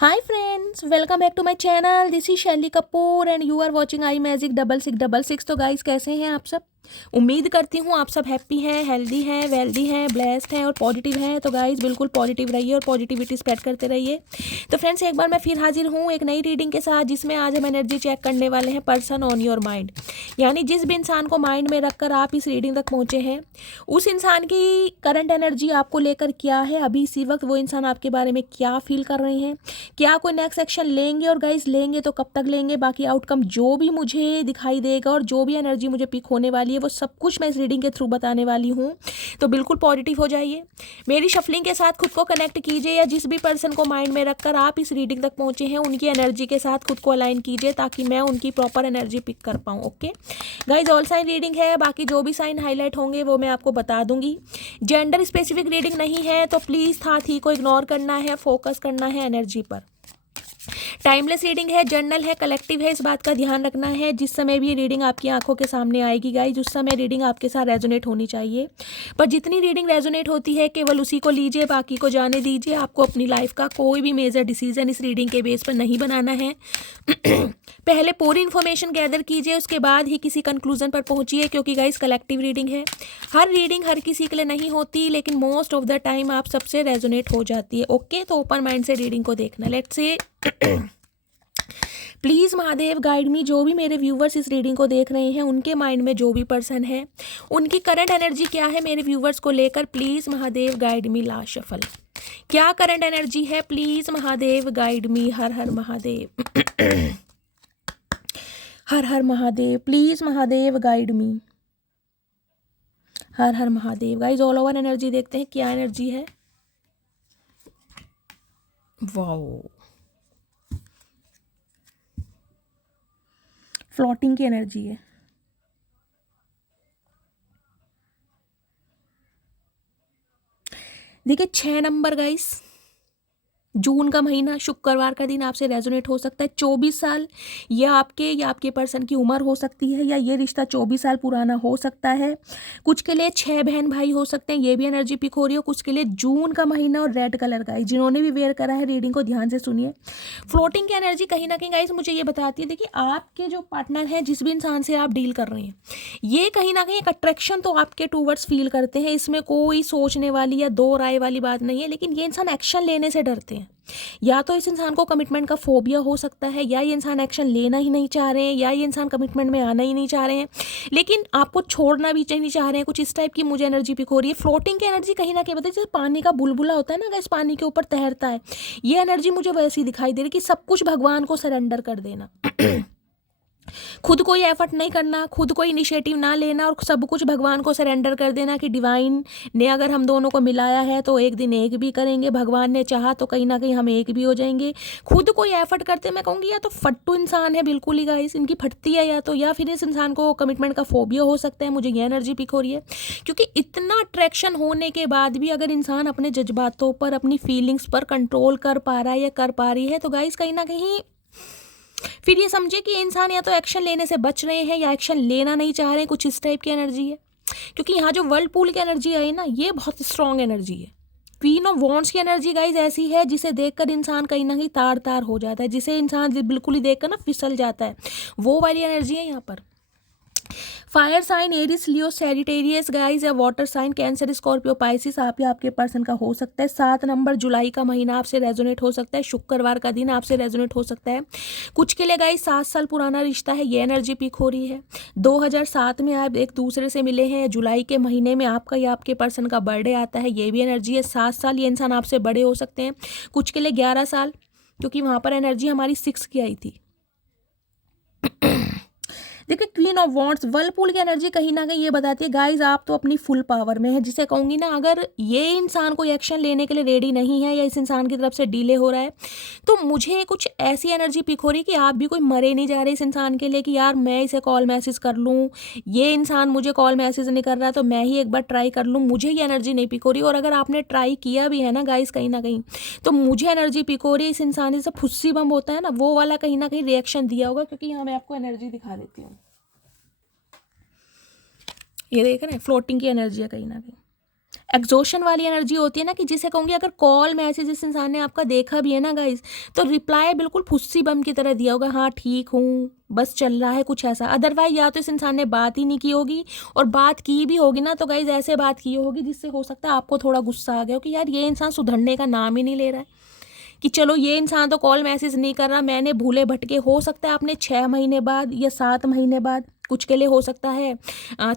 Hi friends, welcome back to my channel. This is Shelly Kapoor and you are watching I magic 6666। तो guys कैसे हैं आप सब? उम्मीद करती हूँ आप सब हैप्पी हैं, हेल्दी हैं, वेल्दी हैं, ब्लेस्ड हैं और पॉजिटिव हैं। तो गाइस बिल्कुल पॉजिटिव रहिए और पॉजिटिविटी स्प्रेड करते रहिए। तो फ्रेंड्स एक बार मैं फिर हाजिर हूँ एक नई रीडिंग के साथ, जिसमें आज हम एनर्जी चेक करने वाले हैं पर्सन ऑन योर माइंड। यानी जिस भी इंसान को माइंड में रखकर आप इस रीडिंग तक पहुँचे हैं, उस इंसान की करंट एनर्जी आपको लेकर क्या है, अभी इसी वक्त वो इंसान आपके बारे में क्या फील कर रहे हैं, क्या कोई नेक्स्ट एक्शन लेंगे और गाइस लेंगे तो कब तक लेंगे। बाकी आउटकम जो भी मुझे दिखाई देगा और जो भी एनर्जी मुझे पिक होने वाली है वो सब कुछ मैं इस रीडिंग के थ्रू बताने वाली हूँ। तो बिल्कुल पॉजिटिव हो जाइए, मेरी शफलिंग के साथ खुद को कनेक्ट कीजिए, या जिस भी पर्सन को माइंड में रखकर आप इस रीडिंग तक पहुँचे हैं उनकी एनर्जी के साथ खुद को अलाइन कीजिए, ताकि मैं उनकी प्रॉपर एनर्जी पिक कर पाऊँ। Okay guys, all sign reading है, बाकी जो भी साइन हाईलाइट होंगे वो मैं आपको बता दूंगी। जेंडर स्पेसिफिक रीडिंग नहीं है, तो प्लीज़ था थी को इग्नोर करना है, फोकस करना है एनर्जी पर। टाइमलेस रीडिंग है, जर्नल है, कलेक्टिव है, इस बात का ध्यान रखना है। जिस समय भी ये रीडिंग आपकी आंखों के सामने आएगी गाइज, उस समय रीडिंग आपके साथ रेजोनेट होनी चाहिए। पर जितनी रीडिंग रेजोनेट होती है केवल उसी को लीजिए, बाकी को जाने दीजिए। आपको अपनी लाइफ का कोई भी मेजर डिसीजन इस रीडिंग के बेस पर नहीं बनाना है। पहले पूरी इन्फॉर्मेशन गैदर कीजिए, उसके बाद ही किसी कंक्लूजन पर पहुंचिए, क्योंकि गाइज कलेक्टिव रीडिंग है। हर रीडिंग हर किसी के लिए नहीं होती, लेकिन मोस्ट ऑफ द टाइम आप सबसे रेजोनेट हो जाती है। ओके, तो ओपन माइंड से रीडिंग को देखना। Let's say please Mahadev guide मी, जो भी मेरे व्यूवर्स इस रीडिंग को देख रहे हैं उनके माइंड में जो भी पर्सन है उनकी करंट एनर्जी क्या है मेरे व्यूवर्स को लेकर। Please Mahadev guide me. Last shuffle, क्या करंट एनर्जी है? Please Mahadev guide me. Her her Mahadev. Her her Mahadev, please Mahadev guide me. Her her Mahadev. Guys all over energy देखते हैं क्या एनर्जी है। वाओ, फ्लोटिंग की एनर्जी है। देखिए 6 नंबर गाइस, जून का महीना, शुक्रवार का दिन आपसे रेजोनेट हो सकता है। 24 साल या आपके पर्सन की उम्र हो सकती है, या ये रिश्ता 24 साल पुराना हो सकता है। कुछ के लिए 6 बहन भाई हो सकते हैं, ये भी एनर्जी पिक हो रही है। कुछ के लिए जून का महीना और रेड कलर का है। जिन्होंने भी वेयर करा है रीडिंग को ध्यान से सुनिए। फ्लोटिंग की एनर्जी कहीं ना कहीं गाइस मुझे ये बताती है, देखिए आपके जो पार्टनर है, जिस भी इंसान से आप डील कर रहे हैं, ये कहीं ना कहीं एक अट्रैक्शन तो आपके टूवर्ड्स फील करते हैं। इसमें कोई सोचने वाली या दो राय वाली बात नहीं है, लेकिन ये इंसान एक्शन लेने से डरते हैं। या तो इस इंसान को कमिटमेंट का फोबिया हो सकता है, या ये इंसान एक्शन लेना ही नहीं चाह रहे हैं, या ये इंसान कमिटमेंट में आना ही नहीं चाह रहे हैं, लेकिन आपको छोड़ना भी नहीं चाह रहे हैं। कुछ इस टाइप की मुझे एनर्जी पिक हो रही है। फ्लोटिंग की एनर्जी कहीं ना कहीं बताइए, जैसे पानी का बुलबुला होता है ना, गैस पानी के ऊपर तैरता है, ये एनर्जी मुझे वैसी दिखाई दे रही कि सब कुछ भगवान को सरेंडर कर देना। खुद कोई एफर्ट नहीं करना, खुद कोई इनिशिएटिव ना लेना, और सब कुछ भगवान को सरेंडर कर देना कि डिवाइन ने अगर हम दोनों को मिलाया है तो एक दिन एक भी करेंगे, भगवान ने चाहा तो कहीं ना कहीं हम एक भी हो जाएंगे। खुद कोई एफर्ट करते, मैं कहूँगी या तो फट्टू इंसान है बिल्कुल ही गाइस, इनकी फटती है, या तो या फिर इस इंसान को कमिटमेंट का फोबिया हो सकता है। मुझे ये एनर्जी पिक हो रही है, क्योंकि इतना अट्रैक्शन होने के बाद भी अगर इंसान अपने जज्बातों पर, अपनी फीलिंग्स पर कंट्रोल कर पा रहा है या कर पा रही है, तो गाइस कहीं ना कहीं फिर ये समझे कि इंसान या तो एक्शन लेने से बच रहे हैं या एक्शन लेना नहीं चाह रहे हैं। कुछ इस टाइप की एनर्जी है, क्योंकि यहाँ जो वर्ल्ड पूल की एनर्जी आई ना, ये बहुत स्ट्रॉन्ग एनर्जी है। क्वीन ऑफ वॉन्ड्स की एनर्जी गाइज ऐसी है जिसे देखकर इंसान कहीं ना कहीं तार तार हो जाता है, जिसे इंसान बिल्कुल ही देखकर ना फिसल जाता है, वो वाली एनर्जी है यहाँ पर। Fire sign Aries, Leo, Sagittarius guys, या water sign Cancer, Scorpio, Pisces आप या आपके पर्सन का हो सकता है। 7 नंबर जुलाई का महीना आपसे रेजोनेट हो सकता है। शुक्रवार का दिन आपसे रेजोनेट हो सकता है। कुछ के लिए गाइज 7 साल पुराना रिश्ता है, ये एनर्जी पिक हो रही है। 2007 में आप एक दूसरे से मिले हैं, जुलाई के महीने में आपका या आपके पर्सन का बर्थडे आता है, ये भी एनर्जी है। 7 साल ये इंसान आपसे बड़े हो सकते हैं। कुछ के लिए 11 साल, क्योंकि वहाँ पर एनर्जी हमारी 6 की आई थी। देखिए क्वीन ऑफ वॉन्ड्स, वर्लपूल की एनर्जी कहीं ना कहीं ये बताती है गाइज आप तो अपनी फुल पावर में है, जिसे कहूँगी ना, अगर ये इंसान कोई एक्शन लेने के लिए रेडी नहीं है या इस इंसान की तरफ से डिले हो रहा है, तो मुझे कुछ ऐसी एनर्जी पिक हो रही है कि आप भी कोई मरे नहीं जा रहे इस इंसान के लिए, कि यार मैं इसे कॉल मैसेज कर लूँ, ये इंसान मुझे कॉल मैसेज नहीं कर रहा तो मैं ही एक बार ट्राई कर लूँ। मुझे ये एनर्जी नहीं पिक हो रही, और अगर आपने ट्राई किया भी है ना गाइज कहीं ना कहीं, तो मुझे एनर्जी पिक हो रही है इस इंसान जैसे फुस्सी बम होता है ना, वो वाला कहीं ना कहीं रिएक्शन दिया होगा। क्योंकि यहाँ मैं आपको एनर्जी दिखा देती हूँ, ये देख रहे हैं, फ्लोटिंग की एनर्जी है कहीं ना कहीं। एग्जॉशन वाली एनर्जी होती है ना, कि जिसे कहूँगी अगर कॉल मैसेज इस इंसान ने आपका देखा भी है ना गाइस, तो रिप्लाई बिल्कुल फुस्सी बम की तरह दिया होगा, हाँ ठीक हूँ, बस चल रहा है, कुछ ऐसा। अदरवाइज या तो इस इंसान ने बात ही नहीं की होगी, और बात की भी होगी ना तो गाइस ऐसे बात की होगी जिससे हो सकता है आपको थोड़ा गुस्सा आ गया हो कि यार ये इंसान सुधरने का नाम ही नहीं ले रहा है, कि चलो ये इंसान तो कॉल मैसेज नहीं कर रहा, मैंने भूले भटके, हो सकता है आपने 6 महीने बाद या 7 महीने बाद, कुछ के लिए हो सकता है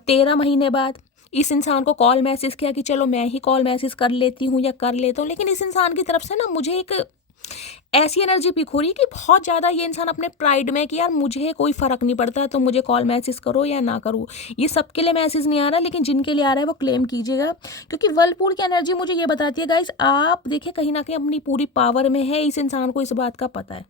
13 महीने बाद इस इंसान को कॉल मैसेज किया कि चलो मैं ही कॉल मैसेज कर लेती हूँ या कर लेता हूँ। लेकिन इस इंसान की तरफ से ना मुझे एक ऐसी एनर्जी पिक हो रही है कि बहुत ज़्यादा ये इंसान अपने प्राइड में, कि यार मुझे कोई फ़र्क नहीं पड़ता तो मुझे कॉल मैसेज करो या ना करो। ये सबके लिए मैसेज नहीं आ रहा, लेकिन जिनके लिए आ रहा है वो क्लेम कीजिएगा, क्योंकि वर्लपूल की एनर्जी मुझे ये बताती है गाइस, आप देखिए कहीं ना कहीं अपनी पूरी पावर में है, इस इंसान को इस बात का पता है,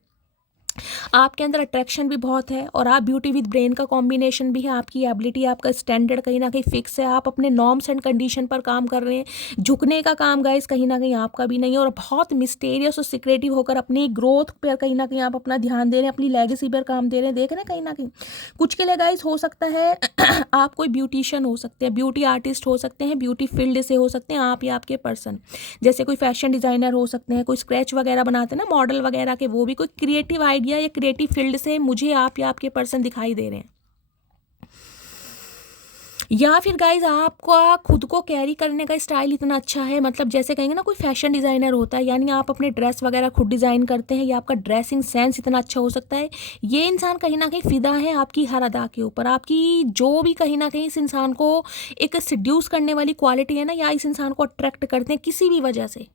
आपके अंदर अट्रैक्शन भी बहुत है, और आप ब्यूटी विद ब्रेन का कॉम्बिनेशन भी है, आपकी एबिलिटी, आपका स्टैंडर्ड कहीं ना कहीं फिक्स है, आप अपने नॉर्म्स एंड कंडीशन पर काम कर रहे हैं, झुकने का काम गाइस कहीं ना कहीं आपका भी नहीं है, और बहुत मिस्टेरियस और सिक्रेटिव होकर अपनी ग्रोथ पर कहीं ना कहीं आप अपना ध्यान दे रहे हैं, अपनी लेगेसी पर काम दे रहे हैं। देख रहे हैं कहीं ना कहीं कुछ के लिए गाइस हो सकता है आप कोई ब्यूटिशियन हो सकते हैं, ब्यूटी आर्टिस्ट हो सकते हैं, ब्यूटी फील्ड से हो सकते हैं आप या आपके पर्सन, जैसे कोई फैशन डिज़ाइनर हो सकते हैं, कोई स्क्रैच वगैरह बनाते हैं ना मॉडल वगैरह के, वो भी कोई क्रिएटिव आइडिया या क्रिएटिव फील्ड से मुझे आप या आपके पर्सन दिखाई दे रहे हैं। या फिर गाइज आपका खुद को कैरी करने का स्टाइल इतना अच्छा है, मतलब जैसे कहेंगे ना कोई फैशन डिज़ाइनर होता है, यानी आप अपने ड्रेस वगैरह खुद डिज़ाइन करते हैं, या आपका ड्रेसिंग सेंस इतना अच्छा हो सकता है। ये इंसान कहीं ना कहीं फिदा है आपकी हर अदा के ऊपर, आपकी जो भी कहीं ना कहीं इस इंसान को एक सिड्यूस करने वाली क्वालिटी है ना, या इस इंसान को अट्रैक्ट करते हैं किसी भी वजह से,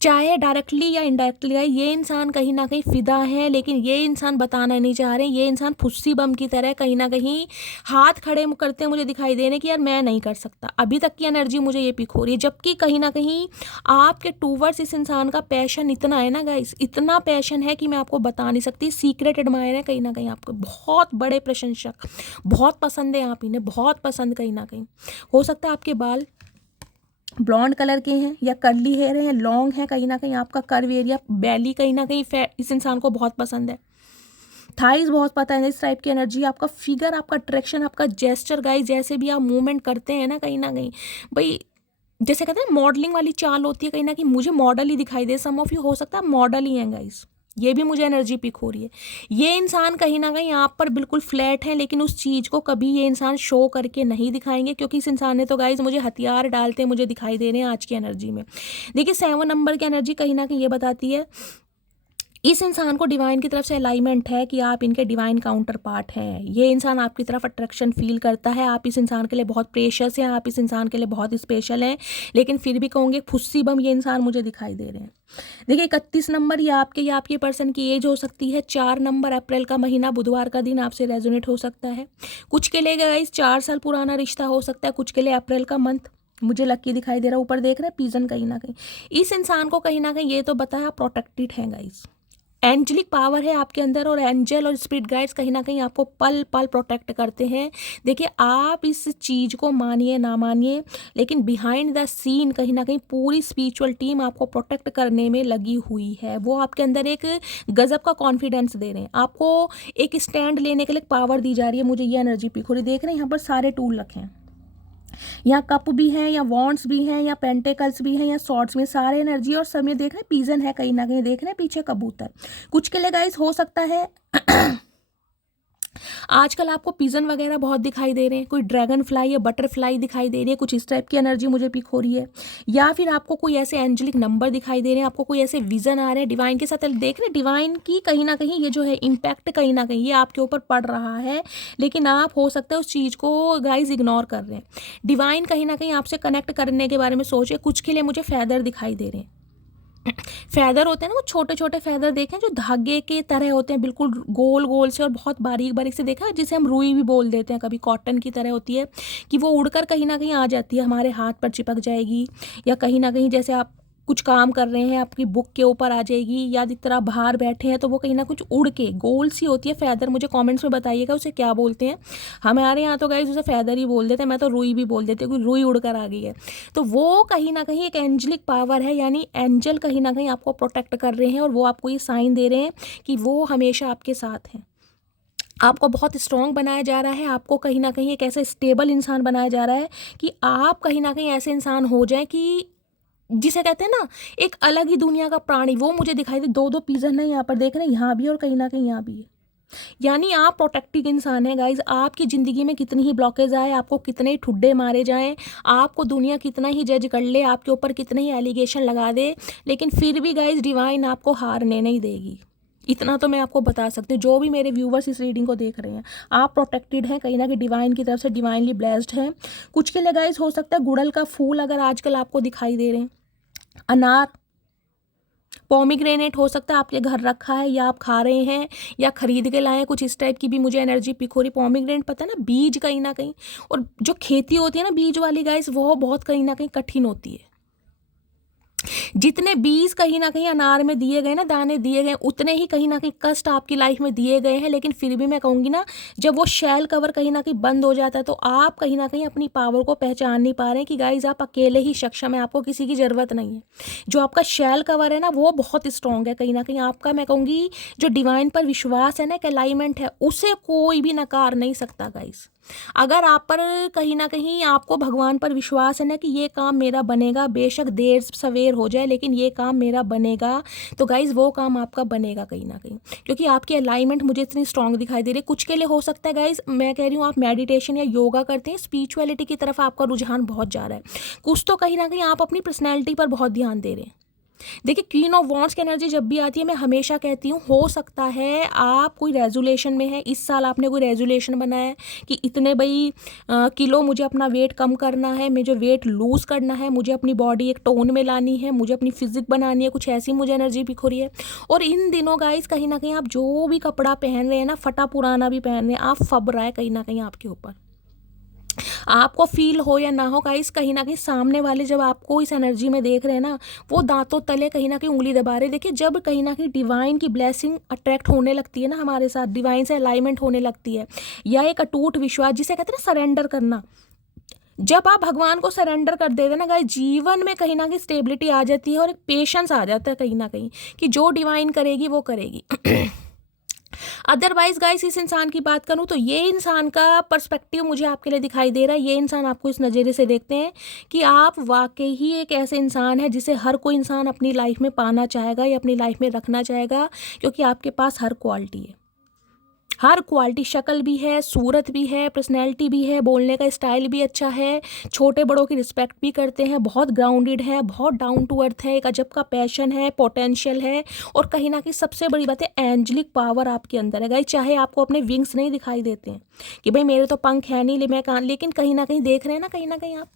चाहे डायरेक्टली या इनडायरेक्टली आए, ये इंसान कहीं ना कहीं फिदा है, लेकिन ये इंसान बताना नहीं चाह रहे, ये इंसान फुस्सी बम की तरह कहीं ना कहीं हाथ खड़े करते मुझे दिखाई दे रहे कि यार मैं नहीं कर सकता, अभी तक की एनर्जी मुझे ये पिक हो रही है। जबकि कहीं ना कहीं आपके टूवर्ड्स इस इंसान का पैशन इतना है ना गाइस, इतना पैशन है कि मैं आपको बता नहीं सकती, सीक्रेट एडमायर है कहीं ना कहीं, आपको बहुत बड़े प्रशंसक, बहुत पसंद है आप इन्हें, बहुत पसंद कहीं ना कहीं। हो सकता है आपके बाल ब्लॉन्ड कलर के हैं या कर्ली हेयर है या लॉन्ग है, कहीं ना कहीं आपका कर्व एरिया बैली कहीं ना कहीं इस इंसान को बहुत पसंद है, थाइज बहुत पसंद है, इस टाइप की एनर्जी, आपका फिगर, आपका अट्रैक्शन, आपका जेस्चर गाइस, जैसे भी आप मूवमेंट करते हैं ना कहीं भाई जैसे कहते हैं मॉडलिंग वाली चाल होती है, कहीं ना कहीं मुझे मॉडल ही दिखाई दे, सम ऑफ यू हो सकता है मॉडल ही हैं गाइस, ये भी मुझे एनर्जी पिक हो रही है। ये इंसान कहीं ना कहीं आप पर बिल्कुल फ्लैट है, लेकिन उस चीज़ को कभी ये इंसान शो करके नहीं दिखाएंगे, क्योंकि इस इंसान ने तो गाइज मुझे हथियार डालते मुझे दिखाई दे रहे हैं आज की एनर्जी में। देखिए 7 नंबर की एनर्जी कहीं ना कहीं ये बताती है इस इंसान को डिवाइन की तरफ से अलाइनमेंट है कि आप इनके डिवाइन काउंटर पार्ट हैं, ये इंसान आपकी तरफ अट्रैक्शन फील करता है, आप इस इंसान के लिए बहुत प्रेशियस हैं, आप इस इंसान के लिए बहुत स्पेशल हैं, लेकिन फिर भी कहूँगे फुस्सी बम ये इंसान मुझे दिखाई दे रहे हैं। देखिए 31 नंबर ये आपके या आपके पर्सन की एज हो सकती है, 4 नंबर अप्रैल का महीना बुधवार का दिन आपसे रेजोनेट हो सकता है, कुछ के लिए गाइस 4 साल पुराना रिश्ता हो सकता है, कुछ के लिए अप्रैल का मंथ मुझे लकी दिखाई दे रहा है, ऊपर देख रहे हैं पीजन, कहीं ना कहीं इस इंसान को कहीं ना कहीं ये तो बताया प्रोटेक्टेड है गाइस, एंजलिक पावर है आपके अंदर, और एंजल और स्पिरिट गाइड्स कहीं ना कहीं आपको पल पल प्रोटेक्ट करते हैं। देखिए आप इस चीज़ को मानिए ना मानिए, लेकिन बिहाइंड द सीन कहीं ना कहीं पूरी स्पिरिचुअल टीम आपको प्रोटेक्ट करने में लगी हुई है, वो आपके अंदर एक गजब का कॉन्फिडेंस दे रहे हैं, आपको एक स्टैंड लेने के लिए पावर दी जा रही है, मुझे ये एनर्जी पिक हो रही है। देख रहे हैं यहाँ पर सारे टूल रखे हैं, यहाँ कप भी है, या वॉन्ड्स भी हैं, या पेंटेकल्स भी हैं, या सॉर्ड्स में, सारे एनर्जी, और सब में देख रहे हैं पीजन है कहीं ना कहीं, देख रहे हैं पीछे कबूतर। कुछ के लिए गाइस हो सकता है आजकल आपको पिजन वगैरह बहुत दिखाई दे रहे हैं, कोई ड्रैगन फ्लाई या बटरफ्लाई दिखाई दे रही है, कुछ इस टाइप की एनर्जी मुझे पिक हो रही है, या फिर आपको कोई ऐसे एंजेलिक नंबर दिखाई दे रहे हैं, आपको कोई ऐसे विजन आ रहे हैं डिवाइन के साथ। देख रहे हैं डिवाइन की कहीं ना कहीं ये जो है इम्पैक्ट कहीं ना कहीं ये आपके ऊपर पड़ रहा है, लेकिन आप हो सकता है उस चीज़ को गाइज इग्नोर कर रहे हैं। डिवाइन कहीं ना कहीं आपसे कनेक्ट करने के बारे में सोचे, कुछ के लिए मुझे फैदर दिखाई दे रहे हैं, फैदर होते हैं ना वो छोटे छोटे फैदर देखें जो धागे के तरह होते हैं, बिल्कुल गोल गोल से और बहुत बारीक बारीक से, देखा जिसे हम रुई भी बोल देते हैं, कभी कॉटन की तरह होती है, कि वो उड़कर कहीं ना कहीं आ जाती है, हमारे हाथ पर चिपक जाएगी, या कहीं ना कहीं जैसे आप कुछ काम कर रहे हैं आपकी बुक के ऊपर आ जाएगी, या जिस तरह बाहर बैठे हैं तो वो कहीं ना कुछ उड़ के गोल सी होती है फैदर, मुझे कमेंट्स में बताइएगा उसे क्या बोलते हैं, हमारे यहाँ तो गाइस उसे फैदर ही बोल देते हैं, मैं तो रुई भी बोल देती हूँ क्योंकि रुई उड़कर आ गई है। तो वो कहीं ना कहीं एक एंजलिक पावर है, यानी एंजल कहीं ना कहीं आपको प्रोटेक्ट कर रहे हैं, और वो आपको ये साइन दे रहे हैं कि वो हमेशा आपके साथ हैं। आपको बहुत स्ट्रॉन्ग बनाया जा रहा है, आपको कहीं ना कहीं एक ऐसा स्टेबल इंसान बनाया जा रहा है कि आप कहीं ना कहीं ऐसे इंसान हो जाए कि जिसे कहते हैं ना एक अलग ही दुनिया का प्राणी, वो मुझे दिखाई दे। दो दो पिजन है यहाँ पर, देख रहे हैं, यहाँ भी और कहीं ना कहीं यहाँ भी है। यानी आप प्रोटेक्टिव इंसान है गाइज। आपकी ज़िंदगी में कितनी ही ब्लॉकेज आए, आपको कितने ही ठुड्डे मारे जाएं, आपको दुनिया कितना ही जज कर ले, आपके ऊपर कितने ही एलिगेशन लगा दे, लेकिन फिर भी गाइज डिवाइन आपको हारने नहीं देगी। इतना तो मैं आपको बता सकती हूँ। जो भी मेरे व्यूवर्स इस रीडिंग को देख रहे हैं, आप प्रोटेक्टेड हैं कहीं ना कहीं, डिवाइन की तरफ से डिवाइनली ब्लेस्ड हैं। कुछ के लिए गाइज हो सकता है गुड़हल का फूल अगर आजकल आपको दिखाई दे रहे हैं, अनार, पोमीग्रेनेट हो सकता है आपके घर रखा है या आप खा रहे हैं या खरीद के लाए हैं, कुछ इस टाइप की भी मुझे एनर्जी पिक हो रही। पोमीग्रेनेट पता है ना, बीज कहीं ना कहीं, और जो खेती होती है ना बीज वाली गाइस, वो बहुत कहीं ना कहीं कठिन होती है। जितने बीज कहीं ना कहीं अनार में दिए गए ना, दाने दिए गए, उतने ही कहीं ना कहीं कष्ट आपकी लाइफ में दिए गए हैं। लेकिन फिर भी मैं कहूँगी ना, जब वो शेल कवर कहीं ना कहीं बंद हो जाता है तो आप कहीं ना कहीं अपनी पावर को पहचान नहीं पा रहे हैं कि गाइज आप अकेले ही सक्षम है, आपको किसी की ज़रूरत नहीं है। जो आपका शेल कवर है ना, वो बहुत स्ट्रॉन्ग है कहीं ना कहीं। आपका मैं कहूँगी जो डिवाइन पर विश्वास है ना, एक अलाइनमेंट है, उसे कोई भी नकार नहीं सकता गाइज। अगर आप पर कहीं ना कहीं आपको भगवान पर विश्वास है ना कि ये काम मेरा बनेगा, बेशक देर सवेर हो जाए लेकिन ये काम मेरा बनेगा, तो गाइज वो काम आपका बनेगा कहीं ना कहीं, क्योंकि आपकी अलाइनमेंट मुझे इतनी स्ट्रांग दिखाई दे रही है। कुछ के लिए हो सकता है गाइज, मैं कह रही हूँ आप मेडिटेशन या योगा करते हैं, स्पिरिचुअलिटी की तरफ आपका रुझान बहुत जा रहा है। कुछ तो कहीं ना कहीं आप अपनी पर्सनैलिटी पर बहुत ध्यान दे रहे हैं। देखिए, क्वीन ऑफ वॉन्ड्स की एनर्जी जब भी आती है, मैं हमेशा कहती हूँ हो सकता है आप कोई रेजोल्यूशन में है, इस साल आपने कोई रेजोल्यूशन बनाया है कि इतने भाई किलो मुझे अपना वेट कम करना है, मुझे वेट लूज़ करना है, मुझे अपनी बॉडी एक टोन में लानी है, मुझे अपनी फिजिक बनानी है, कुछ ऐसी मुझे एनर्जी पिक हो रही है। और इन दिनों गाइस कहीं ना कहीं आप जो भी कपड़ा पहन रहे हैं ना, फटा पुराना भी पहन रहे हैं, आप फब रहा है कहीं ना कहीं आपके ऊपर। आपको फील हो या ना हो गाइस, कहीं ना कहीं सामने वाले जब आपको इस एनर्जी में देख रहे हैं ना, वो दांतों तले कहीं ना कहीं उंगली दबा रहे। देखिए, जब कहीं ना कहीं डिवाइन की ब्लेसिंग अट्रैक्ट होने लगती है ना हमारे साथ, डिवाइन से अलाइनमेंट होने लगती है, या एक अटूट विश्वास जिसे कहते हैं ना सरेंडर करना, जब आप भगवान को सरेंडर कर देते हैं ना गाइस, जीवन में कहीं ना कहीं स्टेबिलिटी आ जाती है और एक पेशेंस आ जाता है कहीं ना कहीं कि जो डिवाइन करेगी वो करेगी। अदरवाइज गाइस, इस इंसान की बात करूं तो ये इंसान का पर्सपेक्टिव मुझे आपके लिए दिखाई दे रहा है। ये इंसान आपको इस नज़रिए से देखते हैं कि आप वाकई ही एक ऐसे इंसान है जिसे हर कोई इंसान अपनी लाइफ में पाना चाहेगा या अपनी लाइफ में रखना चाहेगा, क्योंकि आपके पास हर क्वालिटी है। हर क्वालिटी, शक्ल भी है, सूरत भी है, पर्सनैलिटी भी है, बोलने का स्टाइल भी अच्छा है, छोटे बड़ों की रिस्पेक्ट भी करते हैं, बहुत ग्राउंडेड है, बहुत डाउन टू अर्थ है, एक अजब का पैशन है, पोटेंशियल है, और कहीं ना कहीं सबसे बड़ी बात है एंजलिक पावर आपके अंदर है गाइस। चाहे आपको अपने विंग्स नहीं दिखाई देते हैं कि भाई मेरे तो पंख है नहीं, मैं कहाँ, लेकिन कहीं ना कहीं देख रहे हैं ना, कहीं ना कहीं आप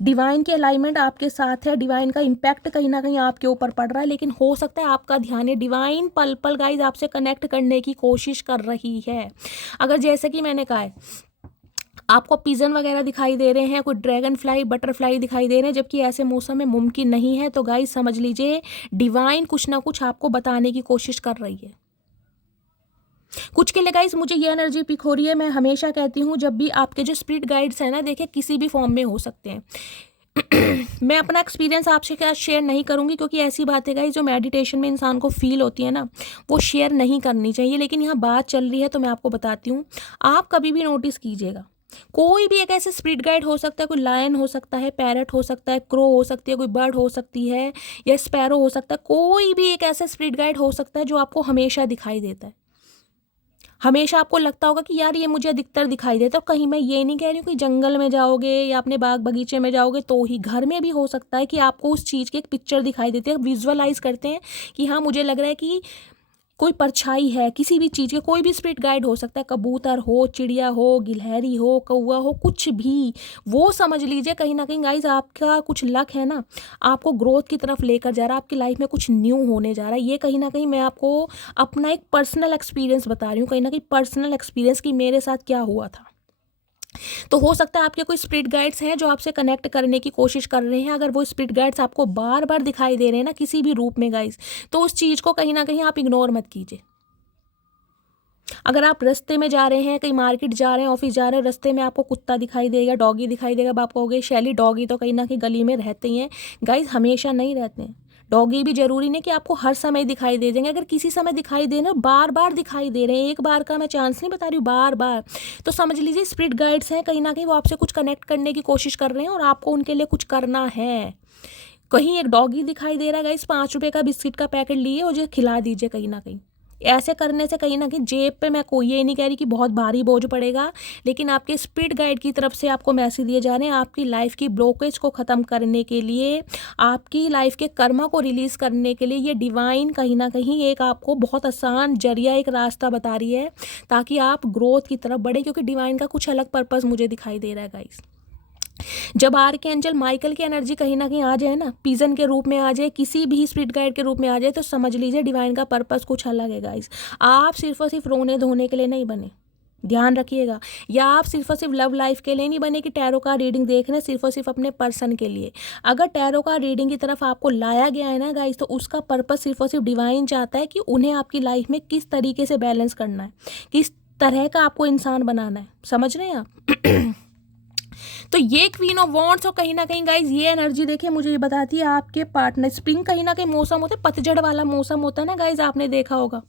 डिवाइन की अलाइनमेंट आपके साथ है, डिवाइन का इम्पैक्ट कहीं ना कहीं आपके ऊपर पड़ रहा है। लेकिन हो सकता है आपका ध्यान है, डिवाइन पल पल गाइज आपसे कनेक्ट करने की कोशिश कर रही है। अगर जैसे कि मैंने कहा है, आपको पिजन वगैरह दिखाई दे रहे हैं, कोई ड्रैगन फ्लाई, बटरफ्लाई दिखाई दे रहे हैं, जबकि ऐसे मौसम में मुमकिन नहीं है, तो गाइज समझ लीजिए डिवाइन कुछ ना कुछ आपको बताने की कोशिश कर रही है। कुछ के लिए गाइस मुझे ये एनर्जी पिक हो रही है। मैं हमेशा कहती हूँ जब भी आपके जो स्पिरिट गाइड्स हैं ना, देखिए किसी भी फॉर्म में हो सकते हैं। मैं अपना एक्सपीरियंस आपसे क्या शेयर नहीं करूंगी, क्योंकि ऐसी बातें गाइस जो मेडिटेशन में इंसान को फील होती है ना, वो शेयर नहीं करनी चाहिए। लेकिन यहाँ बात चल रही है तो मैं आपको बताती हूँ। आप कभी भी नोटिस कीजिएगा, कोई भी एक ऐसे स्पिरिट गाइड हो सकता है, कोई लायन हो सकता है, पैरट हो सकता है, क्रो हो सकती है, कोई बर्ड हो सकती है, या स्पैरो हो सकता है, कोई भी एक ऐसा स्पिरिट गाइड हो सकता है जो आपको हमेशा दिखाई देता है। हमेशा आपको लगता होगा कि यार ये मुझे अधिकतर दिखाई देता है। कहीं मैं ये नहीं कह रही हूँ कि जंगल में जाओगे या अपने बाग बगीचे में जाओगे तो ही, घर में भी हो सकता है कि आपको उस चीज़ की एक पिक्चर दिखाई देती है, विजुअलाइज करते हैं कि हाँ मुझे लग रहा है कि कोई परछाई है किसी भी चीज़ के। कोई भी स्पिरिट गाइड हो सकता है, कबूतर हो, चिड़िया हो, गिलहरी हो, कौवा हो, कुछ भी, वो समझ लीजिए कहीं ना कहीं गाइज आपका कुछ लक है ना, आपको ग्रोथ की तरफ लेकर जा रहा है, आपकी लाइफ में कुछ न्यू होने जा रहा है। ये कहीं ना कहीं मैं आपको अपना एक पर्सनल एक्सपीरियंस बता रही हूँ, कहीं ना कहीं पर्सनल एक्सपीरियंस कि मेरे साथ क्या हुआ था। तो हो सकता है आपके कोई स्पिरिट गाइड्स हैं जो आपसे कनेक्ट करने की कोशिश कर रहे हैं। अगर वो स्पिरिट गाइड्स आपको बार बार दिखाई दे रहे हैं ना किसी भी रूप में गाइस, तो उस चीज़ को कहीं ना कहीं आप इग्नोर मत कीजिए। अगर आप रास्ते में जा रहे हैं, कहीं मार्केट जा रहे हैं, ऑफिस जा रहे हैं, रास्ते में आपको कुत्ता दिखाई देगा, डॉगी दिखाई देगा, अब आप कहोगे शैली डॉगी तो कहीं ना कहीं गली में रहते ही हैं। गाइस हमेशा नहीं रहते हैं, डॉगी भी जरूरी नहीं कि आपको हर समय दिखाई दे जाएंगे, अगर किसी समय दिखाई दे ना, बार बार दिखाई दे रहे हैं, एक बार का मैं चांस नहीं बता रही हूँ, बार बार, तो समझ लीजिए स्पिरिट गाइड्स हैं, कहीं ना कहीं वो आपसे कुछ कनेक्ट करने की कोशिश कर रहे हैं और आपको उनके लिए कुछ करना है। कहीं एक डॉगी दिखाई दे रहा है गाइस, 5 रुपये का बिस्किट का पैकेट लिए और जो खिला दीजिए कहीं ना कहीं। ऐसे करने से कहीं ना कहीं जेब पे, मैं कोई ये नहीं कह रही कि बहुत भारी बोझ पड़ेगा, लेकिन आपके स्पिरिट गाइड की तरफ से आपको मैसेज दिए जा रहे हैं, आपकी लाइफ की ब्लॉकेज को ख़त्म करने के लिए, आपकी लाइफ के कर्मा को रिलीज़ करने के लिए ये डिवाइन कहीं ना कहीं एक आपको बहुत आसान जरिया, एक रास्ता बता रही है, ताकि आप ग्रोथ की तरफ बढ़े, क्योंकि डिवाइन का कुछ अलग पर्पज़ मुझे दिखाई दे रहा है गाइस। जब आर्कएंजल माइकल की एनर्जी कहीं ना कहीं आ जाए ना, पिजन के रूप में आ जाए, किसी भी स्पिरिट गाइड के रूप में आ जाए, तो समझ लीजिए डिवाइन का पर्पस कुछ अलग है गाइस। आप सिर्फ और सिर्फ रोने धोने के लिए नहीं बने, ध्यान रखिएगा। या आप सिर्फ और सिर्फ लव लाइफ के लिए नहीं बने कि टैरो का रीडिंग देख रहे हैं सिर्फ और सिर्फ अपने पर्सन के लिए। अगर टैरो का रीडिंग की तरफ आपको लाया गया है ना गाइस, तो उसका पर्पस सिर्फ और सिर्फ डिवाइन चाहता है कि उन्हें आपकी लाइफ में किस तरीके से बैलेंस करना है, किस तरह का आपको इंसान बनाना है, समझ रहे हैं आप। तो ये क्वीन ऑफ वॉन्ड्स, और कहीं ना कहीं गाइज ये एनर्जी देखिए मुझे ये बताती है आपके पार्टनर, स्प्रिंग कहीं ना कहीं मौसम होता है, पतझड़ वाला मौसम होता है ना गाइज, आपने देखा होगा,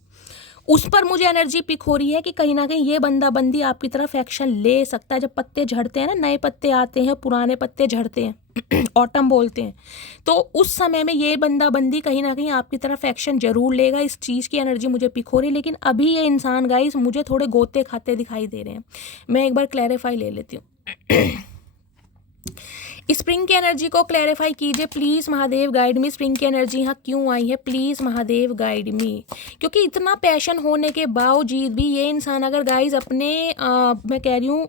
उस पर मुझे एनर्जी पिक हो रही है कि कहीं ना कहीं ये बंदा बंदी आपकी तरफ एक्शन ले सकता है। जब पत्ते झड़ते हैं ना, नए पत्ते आते हैं, पुराने पत्ते झड़ते हैं, ऑटम बोलते हैं, तो उस समय में ये बंदा बंदी कहीं ना कहीं आपकी तरफ एक्शन जरूर लेगा। इस चीज़ की एनर्जी मुझे पिक हो रही है। लेकिन अभी ये इंसान गाइस मुझे थोड़े गोते खाते दिखाई दे रहे हैं। मैं एक बार क्लैरिफाई ले लेती हूँ। स्प्रिंग की एनर्जी को क्लैरिफाई कीजिए please Mahadev, guide me. Spring की एनर्जी यहाँ क्यों आई है, प्लीज़ महादेव गाइड मी। क्योंकि इतना पैशन होने के बावजूद भी ये इंसान अगर गाइज अपने मैं कह रही हूँ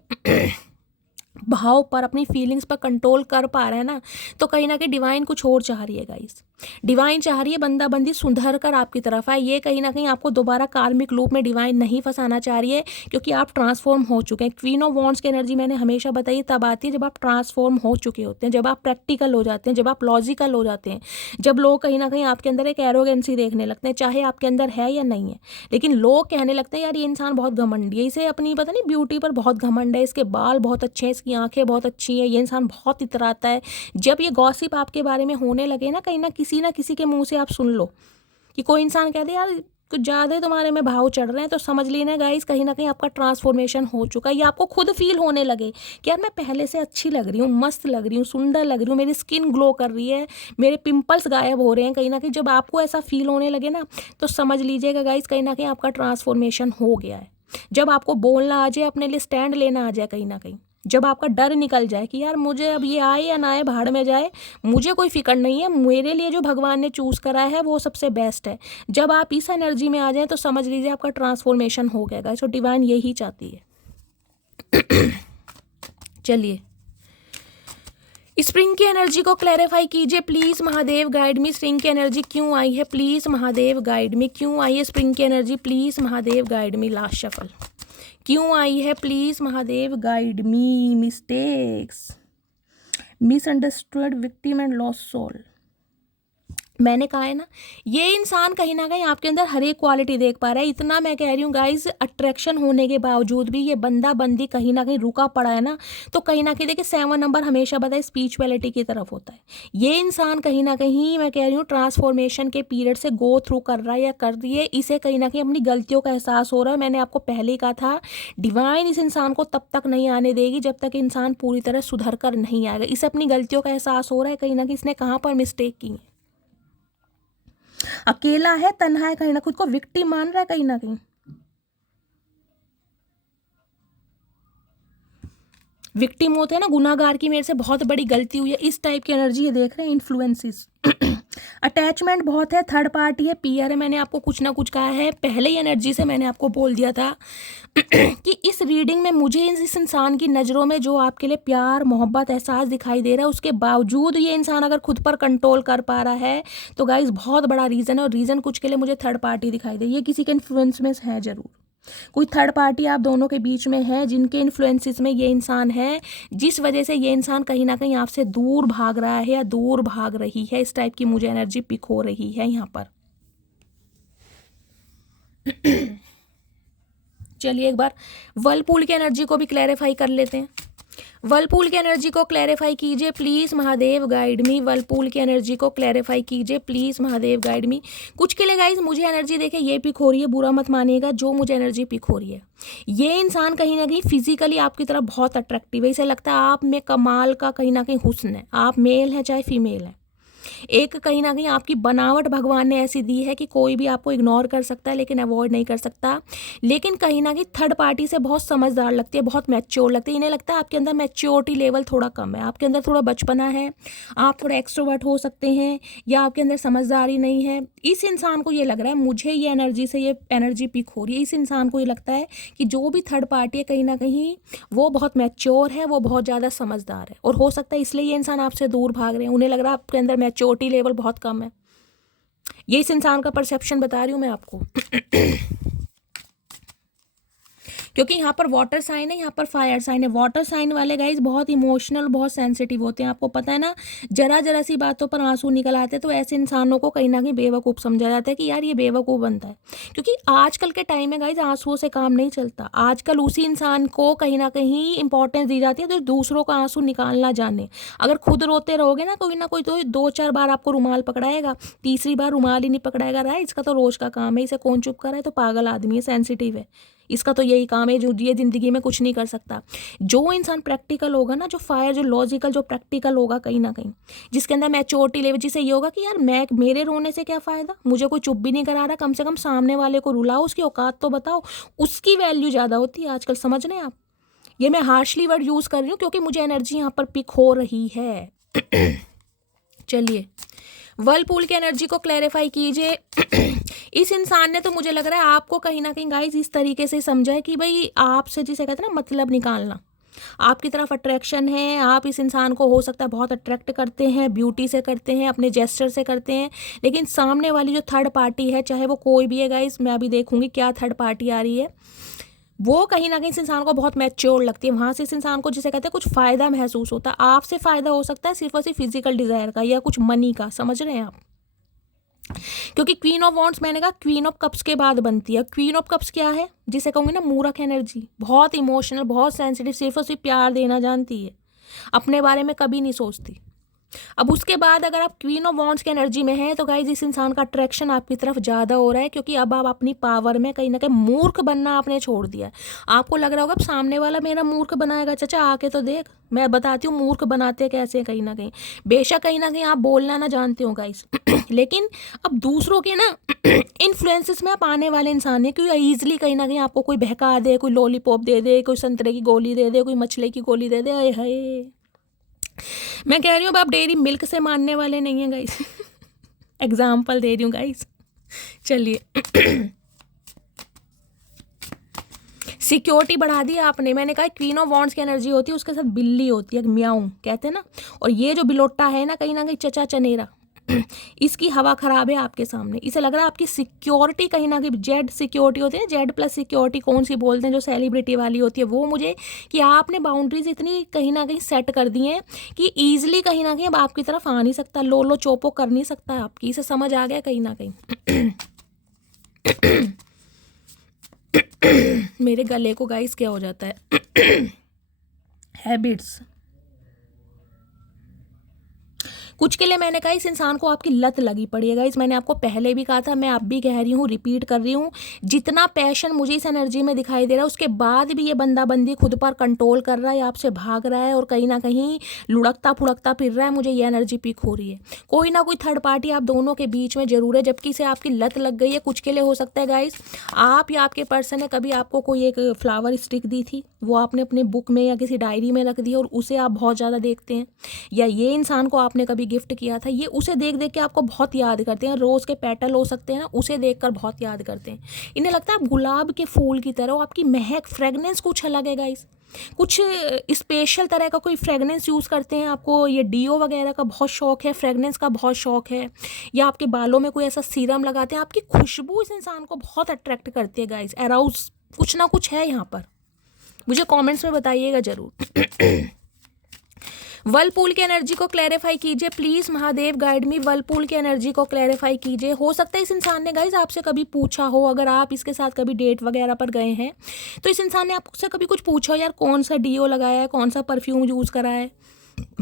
भाव पर, अपनी फीलिंग्स पर कंट्रोल कर पा रहा है ना, तो कहीं ना कहीं डिवाइन कुछ और चाह रही है गाइस। डिवाइन चाह रही है बंदा बंदी सुधर कर आपकी तरफ आए। ये कहीं ना कहीं आपको दोबारा कार्मिक लूप में डिवाइन नहीं फंसाना चाह रही है, क्योंकि आप ट्रांसफॉर्म हो चुके हैं। क्वीन ऑफ वॉन्ड्स की एनर्जी मैंने हमेशा बताई तब आती है जब आप ट्रांसफॉर्म हो चुके होते हैं, जब आप प्रैक्टिकल हो जाते हैं, जब आप लॉजिकल हो जाते हैं, जब लोग कहीं ना कहीं आपके अंदर एक एरोगेंसी देखने लगते हैं, चाहे आपके अंदर है या नहीं है, लेकिन लोग कहने लगते हैं यार ये इंसान बहुत घमंडी है, इसे अपनी पता नहीं ब्यूटी पर बहुत घमंड है, इसके बाल बहुत अच्छे हैं, इसकी आंखें बहुत अच्छी हैं, ये इंसान बहुत इतराता है। जब ये गॉसिप आपके बारे में होने लगे ना, कहीं ना किसी के मुंह से आप सुन लो कि कोई इंसान कहते यार कुछ ज़्यादा तुम्हारे में भाव चढ़ रहे हैं, तो समझ लेना गाइस कहीं ना कहीं आपका ट्रांसफॉर्मेशन हो चुका है। ये आपको खुद फील होने लगे कि यार मैं पहले से अच्छी लग रही हूँ, मस्त लग रही हूँ, सुंदर लग रही हूँ, मेरी स्किन ग्लो कर रही है, मेरे पिंपल्स गायब हो रहे हैं। कहीं ना कहीं जब आपको ऐसा फील होने लगे ना, तो समझ लीजिएगा गाइस कहीं ना कहीं आपका ट्रांसफॉर्मेशन हो गया है। जब आपको बोलना आ जाए, अपने लिए स्टैंड लेना आ जाए, कहीं ना कहीं जब आपका डर निकल जाए कि यार मुझे अब ये आए या ना आए, भाड़ में जाए, मुझे कोई फिक्र नहीं है, मेरे लिए जो भगवान ने चूज़ करा है वो सबसे बेस्ट है। जब आप इस एनर्जी में आ जाएं तो समझ लीजिए आपका ट्रांसफॉर्मेशन हो गया। सो डिवाइन यही चाहती है। चलिए स्प्रिंग की एनर्जी को क्लैरिफाई कीजिए please Mahadev, guide me. Spring की एनर्जी क्यों आई है प्लीज़ महादेव, गाइड मी। क्यों आई है स्प्रिंग की energy please Mahadev, guide me. Last shuffle क्यों आई है please Mahadev, guide me. Mistakes, misunderstood, victim and lost soul. मैंने कहा है ना, ये इंसान कहीं ना कहीं आपके अंदर हर एक क्वालिटी देख पा रहा है। इतना मैं कह रही हूँ गाइस, अट्रैक्शन होने के बावजूद भी ये बंदा बंदी कहीं ना कहीं रुका पड़ा है ना, तो कहीं ना कहीं देखिए 7 नंबर हमेशा बताए स्पिरिचुअलिटी की तरफ होता है। ये इंसान कहीं ना कहीं मैं कह रही हूँ ट्रांसफॉर्मेशन के पीरियड से गो थ्रू कर रहा है या कर रही है। इसे कहीं ना कहीं अपनी गलतियों का एहसास हो रहा है। मैंने आपको पहले ही कहा था डिवाइन इस इंसान को तब तक नहीं आने देगी जब तक इंसान पूरी तरह सुधर कर नहीं आएगा। इसे अपनी गलतियों का एहसास हो रहा है कहीं ना कहीं इसने कहाँ पर मिस्टेक की है। अकेला है, तन्हा है, कहीं ना खुद को विक्टिम मान रहा है कहीं ना कहीं। विक्टिम होते हैं ना, गुनाहगार की मेरे से बहुत बड़ी गलती हुई है, इस टाइप की एनर्जी ये देख रहे हैं। इन्फ्लुएंसेस, अटैचमेंट बहुत है, थर्ड पार्टी है, पीआर है। मैंने आपको कुछ ना कुछ कहा है पहले ही एनर्जी से, मैंने आपको बोल दिया था कि इस रीडिंग में मुझे इस इंसान की नज़रों में जो आपके लिए प्यार मोहब्बत एहसास दिखाई दे रहा है, उसके बावजूद ये इंसान अगर खुद पर कंट्रोल कर पा रहा है तो गाइस बहुत बड़ा रीज़न है। और रीज़न कुछ के लिए मुझे थर्ड पार्टी दिखाई दे, ये किसी के इन्फ्लुएंस में है ज़रूर। कोई थर्ड पार्टी आप दोनों के बीच में है जिनके इन्फ्लुएंसेस में ये इंसान है, जिस वजह से ये इंसान कहीं ना कहीं आपसे दूर भाग रहा है या दूर भाग रही है। इस टाइप की मुझे एनर्जी पिक हो रही है यहाँ पर। चलिए एक बार वर्लपूल की एनर्जी को भी क्लैरिफाई कर लेते हैं। वर्लपूल की एनर्जी को क्लैरिफाई कीजिए please, Mahadev guide me. Whirlpool की एनर्जी को क्लैरिफाई कीजिए प्लीज़, महादेव गाइड मी। कुछ के लिए गाइज मुझे एनर्जी देखे ये पिक हो रही है, बुरा मत मानिएगा, जो मुझे एनर्जी पिक हो रही है, ये इंसान कहीं ना कहीं फिजिकली आपकी तरफ बहुत अट्रैक्टिव है। इसे लगता है आप में कमाल का कहीं ना कहीं हुस्न है, आप मेल है चाहे फीमेल है। एक कहीं ना कहीं आपकी बनावट भगवान ने ऐसी दी है कि कोई भी आपको इग्नोर कर सकता है लेकिन अवॉइड नहीं कर सकता। लेकिन कहीं ना कहीं थर्ड पार्टी से बहुत समझदार लगती है, बहुत मैच्योर लगती है। इन्हें लगता है आपके अंदर मैच्योरिटी लेवल थोड़ा कम है, आपके अंदर थोड़ा बचपना है, आप थोड़ा एक्सट्रोवर्ट हो सकते हैं, या आपके अंदर समझदारी नहीं है। इस इंसान को ये लग रहा है, मुझे ये एनर्जी से ये एनर्जी पिक हो रही है, इस इंसान को ये लगता है कि जो भी थर्ड पार्टी है कहीं ना कहीं वो बहुत मैच्योर है, वो बहुत ज़्यादा समझदार है, और हो सकता है इसलिए ये इंसान आपसे दूर भाग रहे हैं। उन्हें लग रहा है आपके अंदर मैच्योरिटी लेवल बहुत कम है। ये इस इंसान का परसेप्शन बता रही हूँ मैं आपको। क्योंकि यहाँ पर वाटर साइन है, यहाँ पर फायर साइन है। वाटर साइन वाले गाइज बहुत इमोशनल, बहुत सेंसिटिव होते हैं, आपको पता है ना। जरा जरा सी बातों पर आंसू निकल आते हैं, तो ऐसे इंसानों को कहीं ना कहीं बेवकूफ़ समझा जाता है कि यार ये बेवकूफ़ बनता है। क्योंकि आजकल के टाइम में गाइज आंसुओं से काम नहीं चलता। आजकल उसी इंसान को कहीं ना कहीं इंपॉर्टेंस दी जाती है तो दूसरों का आंसू निकालना जाने। अगर खुद रोते रहोगे ना कोई तो 2-4 बार आपको रुमाल पकड़ाएगा, तीसरी बार रुमाल ही नहीं पकड़ाएगा। राइट, इसका तो रोज का काम है, इसे कौन चुप कर रहा है, तो पागल आदमी है, सेंसिटिव है, इसका तो यही काम है, जो ये ज़िंदगी में कुछ नहीं कर सकता। जो इंसान प्रैक्टिकल होगा ना, जो फायर, जो लॉजिकल, जो प्रैक्टिकल होगा कहीं ना कहीं, जिसके अंदर मैच्योरिटी लेवल, जिसे ये होगा कि यार मेरे रोने से क्या फ़ायदा, मुझे कोई चुप भी नहीं करा रहा, कम से कम सामने वाले को रुलाओ, उसकी औकात तो बताओ, उसकी वैल्यू ज़्यादा होती है आजकल। समझ रहे हैं आप? ये मैं हार्शली वर्ड यूज़ कर रही हूँ क्योंकि मुझे एनर्जी यहाँ पर पिक हो रही है। चलिए, वर्लपूल की एनर्जी को क्लैरिफाई कीजिए। इस इंसान ने तो मुझे लग रहा है आपको कहीं ना कहीं गाइज इस तरीके से समझा है कि भाई आपसे, जिसे कहते हैं ना मतलब निकालना, आपकी तरफ अट्रैक्शन है, आप इस इंसान को हो सकता है बहुत अट्रैक्ट करते हैं, ब्यूटी से करते हैं, अपने जेस्चर से करते हैं। लेकिन सामने वाली जो थर्ड पार्टी है, चाहे वो कोई भी है गाइज, मैं अभी देखूंगी क्या थर्ड पार्टी आ रही है, वो कहीं ना कहीं इस इंसान को बहुत मैच्योर लगती है। वहाँ से इस इंसान को, जिसे कहते हैं, कुछ फ़ायदा महसूस होता है। आपसे फ़ायदा हो सकता है सिर्फ और सिर्फ फिजिकल डिज़ायर का या कुछ मनी का। समझ रहे हैं आप? क्योंकि क्वीन ऑफ वॉन्ड्स, मैंने कहा क्वीन ऑफ कप्स के बाद बनती है। क्वीन ऑफ कप्स क्या है, जिसे कहूँगी ना मूर्ख एनर्जी, बहुत इमोशनल, बहुत सेंसिटिव, सिर्फ और सिर्फ प्यार देना जानती है, अपने बारे में कभी नहीं सोचती। अब उसके बाद अगर आप क्वीन ऑफ वॉन्ड्स की एनर्जी में हैं तो गाइज इस इंसान का अट्रैक्शन आपकी तरफ ज़्यादा हो रहा है, क्योंकि अब आप अपनी पावर में कहीं ना कहीं मूर्ख बनना आपने छोड़ दिया है। आपको लग रहा होगा अब सामने वाला मेरा मूर्ख बनाएगा, चाचा आके तो देख, मैं बताती हूँ मूर्ख बनाते कैसे। कहीं ना कहीं बेशक कहीं ना कहीं आप बोलना ना जानते हो गाइज, लेकिन अब दूसरों के ना इन्फ्लुएंसेस में आप आने वाले इंसान है, क्योंकि ईजिली कहीं ना कहीं आपको कोई बहका दे, कोई लॉलीपॉप दे दे, कोई संतरे की गोली दे दे, कोई मछली की गोली दे दे, हाय हाय। मैं कह रही हूँ आप डेयरी मिल्क से मानने वाले नहीं हैं गाइस। एग्जाम्पल दे रही हूँ गाइस। चलिए, सिक्योरिटी बढ़ा दी आपने। मैंने कहा क्वीन ऑफ वॉन्ड्स की एनर्जी होती है, उसके साथ बिल्ली होती है, म्याऊं कहते हैं ना, और ये जो बिलोटा है ना कहीं चचा चनेरा, इसकी हवा खराब है आपके सामने। इसे लग रहा है आपकी सिक्योरिटी कहीं ना कहीं, जेड सिक्योरिटी होती है, जेड प्लस सिक्योरिटी कौन सी बोलते हैं, जो सेलिब्रिटी वाली होती है, वो मुझे, कि आपने बाउंड्रीज इतनी कहीं ना कहीं सेट कर दी हैं कि ईजिली कहीं ना कहीं अब आपकी तरफ आ नहीं सकता, लो चोपो कर नहीं सकता है आपकी। इसे समझ आ गया कहीं ना कहीं। मेरे गले को गाइस क्या हो जाता है। हैबिट्स कुछ के लिए मैंने कहा इस इंसान को आपकी लत लगी पड़ी है गाइस। मैंने आपको पहले भी कहा था, मैं अब भी कह रही हूँ, रिपीट कर रही हूँ, जितना पैशन मुझे इस एनर्जी में दिखाई दे रहा है उसके बाद भी ये बंदा बंदी खुद पर कंट्रोल कर रहा है, आपसे भाग रहा है और कहीं ना कहीं लुढ़कता फुड़कता फिर रहा है। मुझे ये एनर्जी पिक हो रही है। कोई ना कोई थर्ड पार्टी आप दोनों के बीच में जरूर है, जबकि इसे आपकी लत लग गई है। कुछ के लिए हो सकता है गाइस आप या आपके पर्सन ने कभी आपको कोई एक फ्लावर स्टिक दी थी, वो आपने अपने बुक में या किसी डायरी में रख दी और उसे आप बहुत ज़्यादा देखते हैं, या ये इंसान को आपने कभी गिफ्ट किया था, ये उसे देख देख के आपको बहुत याद करते हैं। रोज़ के पेटल हो सकते हैं ना, उसे देखकर बहुत याद करते हैं। इन्हें लगता है आप गुलाब के फूल की तरह हो, आपकी महक, फ्रेगनेंस कुछ अलग है गाइस, कुछ स्पेशल तरह का कोई फ्रेगनेंस यूज़ करते हैं। आपको ये डीओ वगैरह का बहुत शौक है, फ्रेगनेंस का बहुत शौक है, या आपके बालों में कोई ऐसा सीरम लगाते हैं। आपकी खुशबू इस इंसान को बहुत अट्रैक्ट करती है गाइस, अराउज कुछ ना कुछ है यहाँ पर। मुझे कमेंट्स में बताइएगा ज़रूर। वर्लपूल की एनर्जी को क्लैरिफाई कीजिए please Mahadev guide me. Whirlpool की एनर्जी को क्लैरिफाई कीजिए। हो सकता है इस इंसान ने गाइज आपसे कभी पूछा हो, अगर आप इसके साथ कभी डेट वगैरह पर गए हैं तो इस इंसान ने आपसे कभी कुछ पूछा हो, यार कौन सा डीओ लगाया है, कौन सा परफ्यूम यूज़ करा है,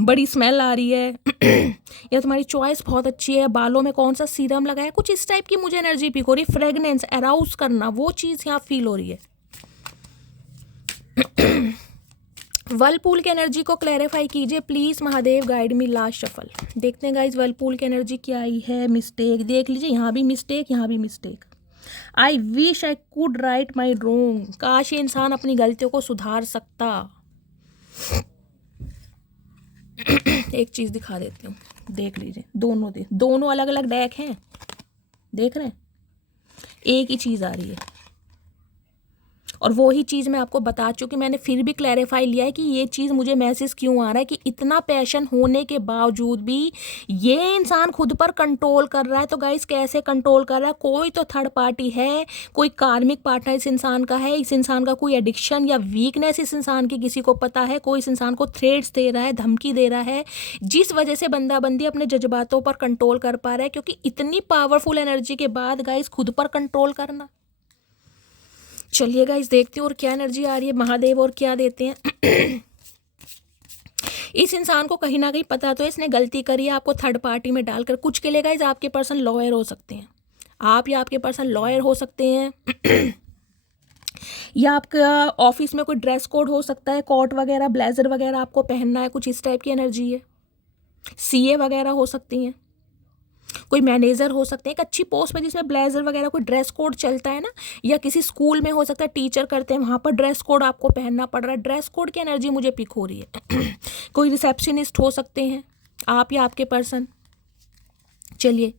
बड़ी स्मेल आ रही है या तुम्हारी चॉइस बहुत अच्छी है, बालों में कौन सा सीरम लगाया, कुछ इस टाइप की मुझे एनर्जी पिक हो रही है। फ्रेगनेंस, अराउज करना, वो चीज़ यहाँ फील हो रही है। वर्लपूल की एनर्जी को क्लैरिफाई कीजिए please Mahadev guide me. Last shuffle देखते हैं गाइज वर्लपूल की एनर्जी क्या आई है। मिस्टेक देख लीजिए, यहाँ भी मिस्टेक, यहाँ भी mistake. I wish I could right my wrong. काश ये इंसान अपनी गलतियों को सुधार सकता। एक चीज दिखा देती हूँ, देख लीजिए। दोनों अलग अलग डेक हैं, देख रहे हैं, एक ही चीज आ रही है और वो ही चीज़ मैं आपको बता चुकी। मैंने फिर भी क्लैरिफाई लिया है कि ये चीज़ मुझे मैसेज क्यों आ रहा है कि इतना पैशन होने के बावजूद भी ये इंसान खुद पर कंट्रोल कर रहा है। तो गाइस कैसे कंट्रोल कर रहा है? कोई तो थर्ड पार्टी है, कोई कार्मिक पार्टनर इस इंसान का है, इस इंसान का कोई एडिक्शन या वीकनेस इस इंसान की किसी को पता है, कोई इस इंसान को थ्रेट्स दे रहा है, धमकी दे रहा है, जिस वजह से बंदी अपने जज्बातों पर कंट्रोल कर पा रहा है। क्योंकि इतनी पावरफुल एनर्जी के बाद गाइस खुद पर कंट्रोल करना। चलिए गाइस देखते हैं और क्या एनर्जी आ रही है महादेव और क्या देते हैं। इस इंसान को कहीं ना कहीं पता तो है इसने गलती करी है आपको थर्ड पार्टी में डालकर। कुछ के लिए गाइस आपके पर्सन लॉयर हो सकते हैं, आप या आपके पर्सन लॉयर हो सकते हैं या आपका ऑफिस में कोई ड्रेस कोड हो सकता है, कोट वगैरह ब्लेजर वगैरह आपको पहनना है, कुछ इस टाइप की एनर्जी है। सीए वगैरह हो सकती हैं, कोई मैनेजर हो सकते हैं एक अच्छी पोस्ट पे जिसमें ब्लेजर वगैरह कोई ड्रेस कोड चलता है ना, या किसी स्कूल में हो सकता है टीचर करते हैं, वहाँ पर ड्रेस कोड आपको पहनना पड़ रहा है। ड्रेस कोड की एनर्जी मुझे पिक हो रही है। कोई रिसेप्शनिस्ट हो सकते हैं आप या आपके पर्सन। चलिए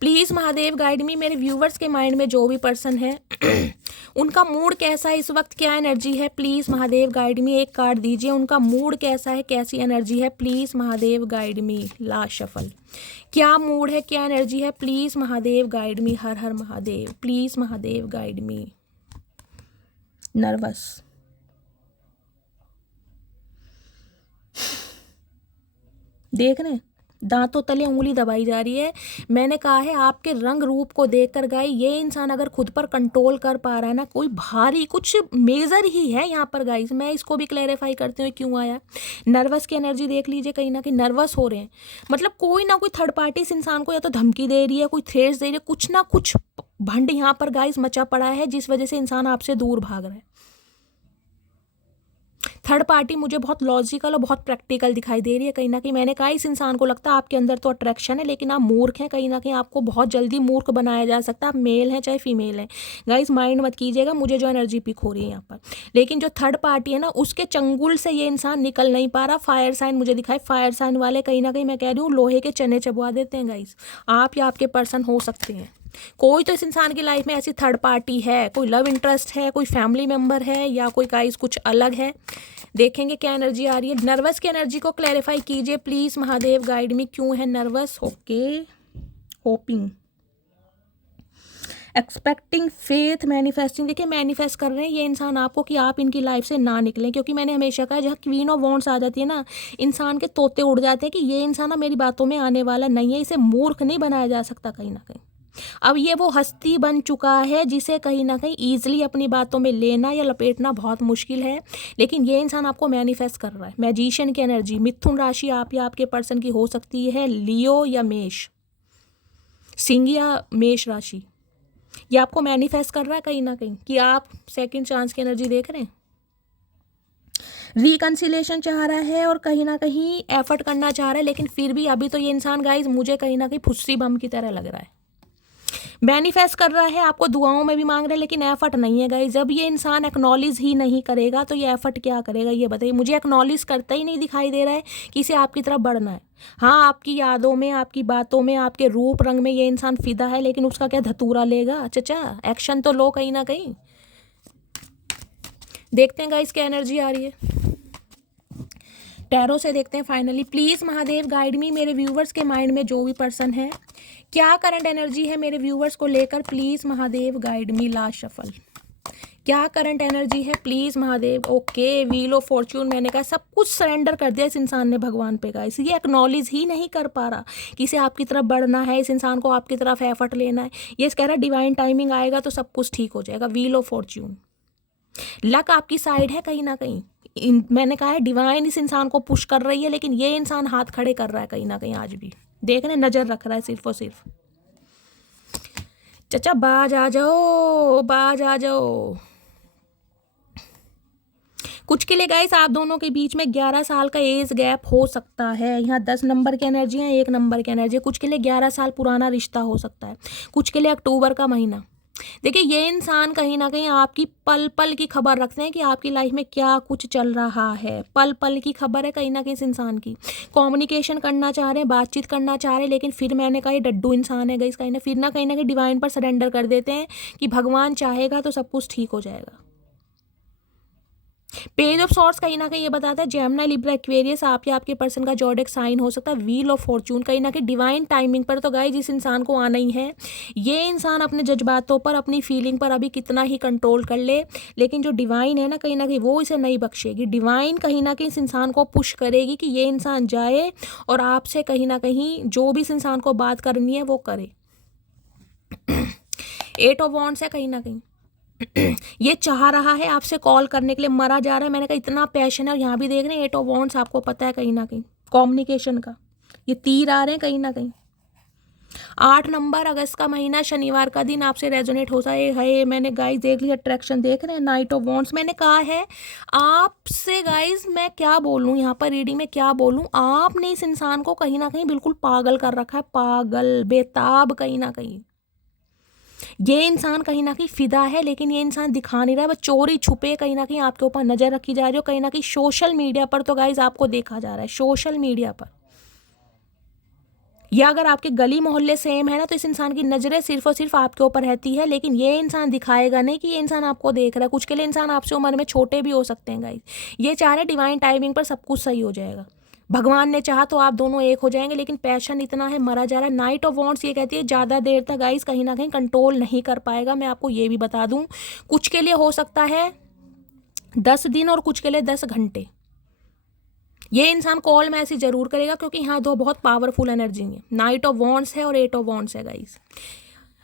प्लीज़ महादेव गाइड मी। मेरे व्यूवर्स के माइंड में जो भी पर्सन है उनका मूड कैसा है इस वक्त, क्या एनर्जी है, प्लीज़ महादेव गाइड मी। एक कार्ड दीजिए, उनका मूड कैसा है, कैसी एनर्जी है, please Mahadev guide me. Last shuffle, क्या मूड है, क्या एनर्जी है, please Mahadev guide me. Her her Mahadev, please Mahadev guide me. Nervous, देख रहे हैं दांतों तले उंगली दबाई जा रही है। मैंने कहा है आपके रंग रूप को देखकर गाय ये इंसान अगर खुद पर कंट्रोल कर पा रहा है ना, कोई भारी कुछ मेजर ही है यहाँ पर गाइस। मैं इसको भी क्लैरिफाई करते हुए क्यों आया। नर्वस की एनर्जी देख लीजिए, कहीं ना कहीं नर्वस हो रहे हैं। मतलब कोई ना कोई थर्ड पार्टी इस इंसान को या तो धमकी दे रही है, कोई थ्रेट्स दे रही है, कुछ ना कुछ भंड यहाँ पर गाइस मचा पड़ा है जिस वजह से इंसान आपसे दूर भाग रहा है। थर्ड पार्टी मुझे बहुत लॉजिकल और बहुत प्रैक्टिकल दिखाई दे रही है। कहीं ना कहीं मैंने कहा इस इंसान को लगता है आपके अंदर तो अट्रैक्शन है, लेकिन आप मूर्ख हैं। कहीं ना कहीं आपको बहुत जल्दी मूर्ख बनाया जा सकता है, आप मेल हैं चाहे फीमेल हैं। गाइस माइंड मत कीजिएगा, मुझे जो एनर्जी पिक हो रही है यहाँ पर। लेकिन जो थर्ड पार्टी है ना, उसके चंगुल से ये इंसान निकल नहीं पा रहा। फायर साइन मुझे दिखाए, फायर साइन वाले कहीं ना कहीं मैं कह रही हूँ लोहे के चने चबवा देते हैं गाइस। आप या आपके पर्सन हो सकते हैं। कोई तो इस इंसान की लाइफ में ऐसी थर्ड पार्टी है, कोई लव इंटरेस्ट है, कोई फैमिली मेंबर है, या कोई गाइस कुछ अलग है। देखेंगे क्या एनर्जी आ रही है। नर्वस की एनर्जी को क्लैरिफाई कीजिए प्लीज महादेव गाइड मी। क्यों है nervous? Okay, hopping, expecting, faith, manifesting. देखिए मैनिफेस्ट कर रहे हैं ये इंसान आपको कि आप इनकी लाइफ से ना निकलें। क्योंकि मैंने हमेशा कहा जहाँ क्वीन ऑफ वॉन्ड्स आ जाती है ना, इंसान के तोते उड़ जाते हैं कि ये इंसान ना मेरी बातों में आने वाला नहीं है, इसे मूर्ख नहीं बनाया जा सकता कहीं ना कहीं। अब ये वो हस्ती बन चुका है जिसे कहीं ना कहीं ईजिली अपनी बातों में लेना या लपेटना बहुत मुश्किल है। लेकिन ये इंसान आपको मैनिफेस्ट कर रहा है। मैजिशियन की एनर्जी, मिथुन राशि आप या आपके पर्सन की हो सकती है, लियो या मेष, सिंह या मेष राशि। ये आपको मैनिफेस्ट कर रहा है कहीं ना कहीं कि आप सेकंड चांस की एनर्जी देख रहे हैं। रिकंसिलेशन चाह रहा है और कहीं ना कहीं एफर्ट करना चाह रहा है। लेकिन फिर भी अभी तो ये इंसान गाइज मुझे कहीं ना कहीं फुस्सी बम की तरह लग रहा है। मैनिफेस्ट कर रहा है, आपको दुआओं में भी मांग रहा है, लेकिन एफर्ट नहीं है गाइस। जब ये इंसान एक्नॉलेज ही नहीं करेगा तो ये एफर्ट क्या करेगा ये बताइए। मुझे एक्नॉलेज करता ही नहीं दिखाई दे रहा है कि इसे आपकी तरफ बढ़ना है। हाँ, आपकी यादों में, आपकी बातों में, आपके रूप रंग में ये इंसान फिदा है, लेकिन उसका क्या धतूरा लेगा? चचा एक्शन तो लो कहीं ना कहीं। देखते हैं गाइस क्या एनर्जी आ रही है। टैरो से देखते हैं फाइनली। प्लीज़ महादेव गाइड मी। मेरे व्यूवर्स के माइंड में जो भी पर्सन है, क्या करंट एनर्जी है मेरे व्यूवर्स को लेकर, please Mahadev guide me. Last shuffle, क्या करंट एनर्जी है please Mahadev. Okay, wheel of Fortune, मैंने कहा सब कुछ सरेंडर कर दिया इस इंसान ने भगवान पे गाइस। ये एक्नॉलेज ही नहीं कर पा रहा कि इसे आपकी तरफ बढ़ना है, इस इंसान को आपकी तरफ एफर्ट लेना है। ये कह रहा है डिवाइन टाइमिंग आएगा तो सब कुछ ठीक हो जाएगा। व्हील ऑफ फॉर्च्यून, लक आपकी साइड है कहीं ना कहीं। मैंने कहा है डिवाइन इस इंसान को पुश कर रही है, लेकिन ये इंसान हाथ खड़े कर रहा है कहीं ना कहीं, आज भी देख रहे, नजर रख रहा है सिर्फ और सिर्फ। चचा बाज आ जाओ, बाज आ जाओ। कुछ के लिए गाइस आप दोनों के बीच में 11 साल का एज गैप हो सकता है। यहाँ 10 नंबर की एनर्जी है, 1 नंबर की एनर्जी है। कुछ के लिए 11 साल पुराना रिश्ता हो सकता है, कुछ के लिए अक्टूबर का महीना। देखिए ये इंसान कहीं ना कहीं आपकी पल पल की खबर रखते हैं कि आपकी लाइफ में क्या कुछ चल रहा है। पल पल की खबर है कहीं ना कहीं इस इंसान की। कम्युनिकेशन करना चाह रहे हैं, बातचीत करना चाह रहे हैं, लेकिन फिर मैंने कहा ये डड्डू इंसान है गाइस, कहीं ना कहीं डिवाइन पर सरेंडर कर देते हैं कि भगवान चाहेगा तो सब कुछ ठीक हो जाएगा। पेज ऑफ सॉर्ट्स कहीं ना कहीं ये बताता है जेमिनी, लिब्रा, एक्वेरियस आप या आपके पर्सन का जॉडिक साइन हो सकता है। व्हील ऑफ फॉर्च्यून कहीं ना कहीं डिवाइन टाइमिंग पर तो गाइस जिस इंसान को आना ही है। ये इंसान अपने जज्बातों पर, अपनी फीलिंग पर अभी कितना ही कंट्रोल कर ले, लेकिन जो डिवाइन है ना कहीं वो इसे नहीं बख्शेगी। डिवाइन कहीं ना कहीं इस इंसान को पुश करेगी कि ये इंसान जाए और आपसे कहीं ना कहीं जो भी इस इंसान को बात करनी है वो करे। 8 ऑफ वॉन्ड्स है कहीं ना कहीं ये चाह रहा है आपसे कॉल करने के लिए, मरा जा रहा है। मैंने कहा इतना पैशन है, और यहाँ भी देख रहे हैं 8 ऑफ वॉन्ड्स, आपको पता है कहीं ना कहीं कम्युनिकेशन का ये तीर आ रहे हैं कहीं ना कहीं। 8 नंबर अगस्त का महीना, शनिवार का दिन आपसे रेजोनेट होता है। मैंने गाइस देख लिया, अट्रैक्शन देख रहे हैं, नाइट ऑफ वॉन्ड्स। मैंने कहा है आपसे गाइस, मैं क्या बोलूँ यहाँ पर रीडिंग में, क्या बोलूँ, आपने इस इंसान को कहीं ना कहीं बिल्कुल पागल कर रखा है, पागल बेताब कहीं ना कहीं। ये इंसान कहीं ना कहीं फिदा है, लेकिन ये इंसान दिखा नहीं रहा है, बस चोरी छुपे कहीं ना कहीं आपके ऊपर नजर रखी जा रही है। कहीं ना कहीं सोशल मीडिया पर तो गाइज आपको देखा जा रहा है, सोशल मीडिया पर, या अगर आपके गली मोहल्ले सेम है ना तो इस इंसान की नजरें सिर्फ और सिर्फ आपके ऊपर रहती है, लेकिन ये इंसान दिखाएगा नहीं कि ये इंसान आपको देख रहा है। कुछ के लिए इंसान आपसे उम्र में छोटे भी हो सकते हैं गाइज। ये चाह रहे डिवाइन टाइमिंग पर सब कुछ सही हो जाएगा, भगवान ने चाहा तो आप दोनों एक हो जाएंगे, लेकिन पैशन इतना है, मरा जा रहा है। नाइट ऑफ वॉन्ड्स ये कहती है ज़्यादा देर तक गाइस कहीं ना कहीं कंट्रोल नहीं कर पाएगा। मैं आपको ये भी बता दूं, कुछ के लिए हो सकता है 10 दिन और कुछ के लिए 10 घंटे। ये इंसान कॉल मैसेज जरूर करेगा, क्योंकि यहाँ दो बहुत पावरफुल एनर्जी है, नाइट ऑफ वॉन्ड्स है और 8 ऑफ वॉन्ड्स है गाइस।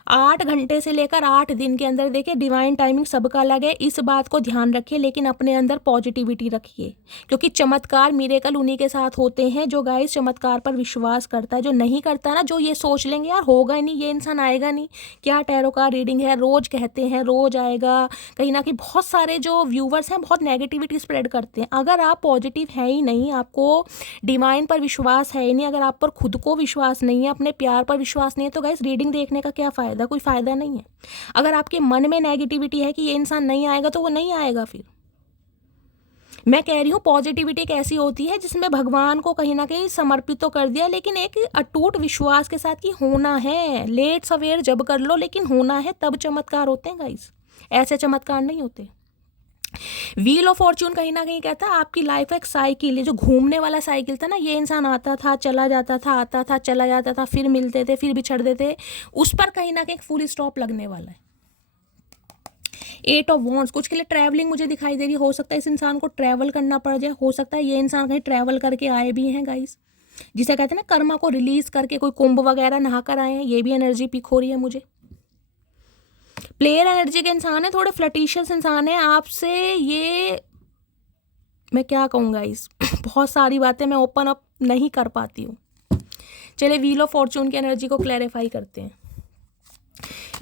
8 घंटे से लेकर 8 दिन के अंदर देखिए डिवाइन टाइमिंग सबका अलग है, इस बात को ध्यान रखिए, लेकिन अपने अंदर पॉजिटिविटी रखिए, क्योंकि चमत्कार मिरेकल उन्हीं के साथ होते हैं जो गाइस चमत्कार पर विश्वास करता है। जो नहीं करता ना, जो ये सोच लेंगे यार होगा ही नहीं, ये इंसान आएगा नहीं, क्या टैरो का रीडिंग है, रोज कहते हैं रोज आएगा, कहीं ना कहीं बहुत सारे जो व्यूवर्स हैं बहुत नेगेटिविटी स्प्रेड करते हैं। अगर आप पॉजिटिव है ही नहीं, आपको डिवाइन पर विश्वास है ही नहीं, अगर आप पर खुद को विश्वास नहीं है, अपने प्यार पर विश्वास नहीं है, तो गाइस रीडिंग देखने का क्या फ़ायदा, कोई फ़ायदा नहीं है। अगर आपके मन में नेगेटिविटी है कि ये इंसान नहीं आएगा, तो वो नहीं आएगा। फिर मैं कह रही हूँ पॉजिटिविटी एक ऐसी होती है जिसमें भगवान को कहीं ना कहीं समर्पित तो कर दिया, लेकिन एक अटूट विश्वास के साथ कि होना है, लेट सवेर जब कर लो, लेकिन होना है, तब चमत्कार होते हैं गाइस, ऐसे चमत्कार नहीं होते। व्हील ऑफ फॉर्च्यून कहीं ना कहीं कहता है आपकी लाइफ एक साइकिल है, जो घूमने वाला साइकिल था ना, ये इंसान आता था चला जाता था, आता था चला जाता था, फिर मिलते थे, फिर बिछड़ देते, उस पर कहीं ना कहीं फुल स्टॉप लगने वाला है। 8 ऑफ वॉन्ड्स, कुछ के लिए ट्रैवलिंग मुझे दिखाई दे रही, हो सकता है इस इंसान को ट्रैवल करना पड़ जाए, हो सकता है ये इंसान कहीं ट्रैवल करके आए भी हैं गाइस, जिसे कहते हैं ना कर्मा को रिलीज करके कोई कुंभ वगैरह नहा कर आए हैं। ये भी एनर्जी पिक हो रही है मुझे। प्लेयर एनर्जी के इंसान है, थोड़े फ्लर्टिशियस इंसान है आपसे, ये मैं क्या कहूँगा इस बहुत सारी बातें मैं ओपन अप नहीं कर पाती हूँ। चलिए व्हील ऑफ फॉर्च्यून की एनर्जी को क्लैरिफाई करते हैं।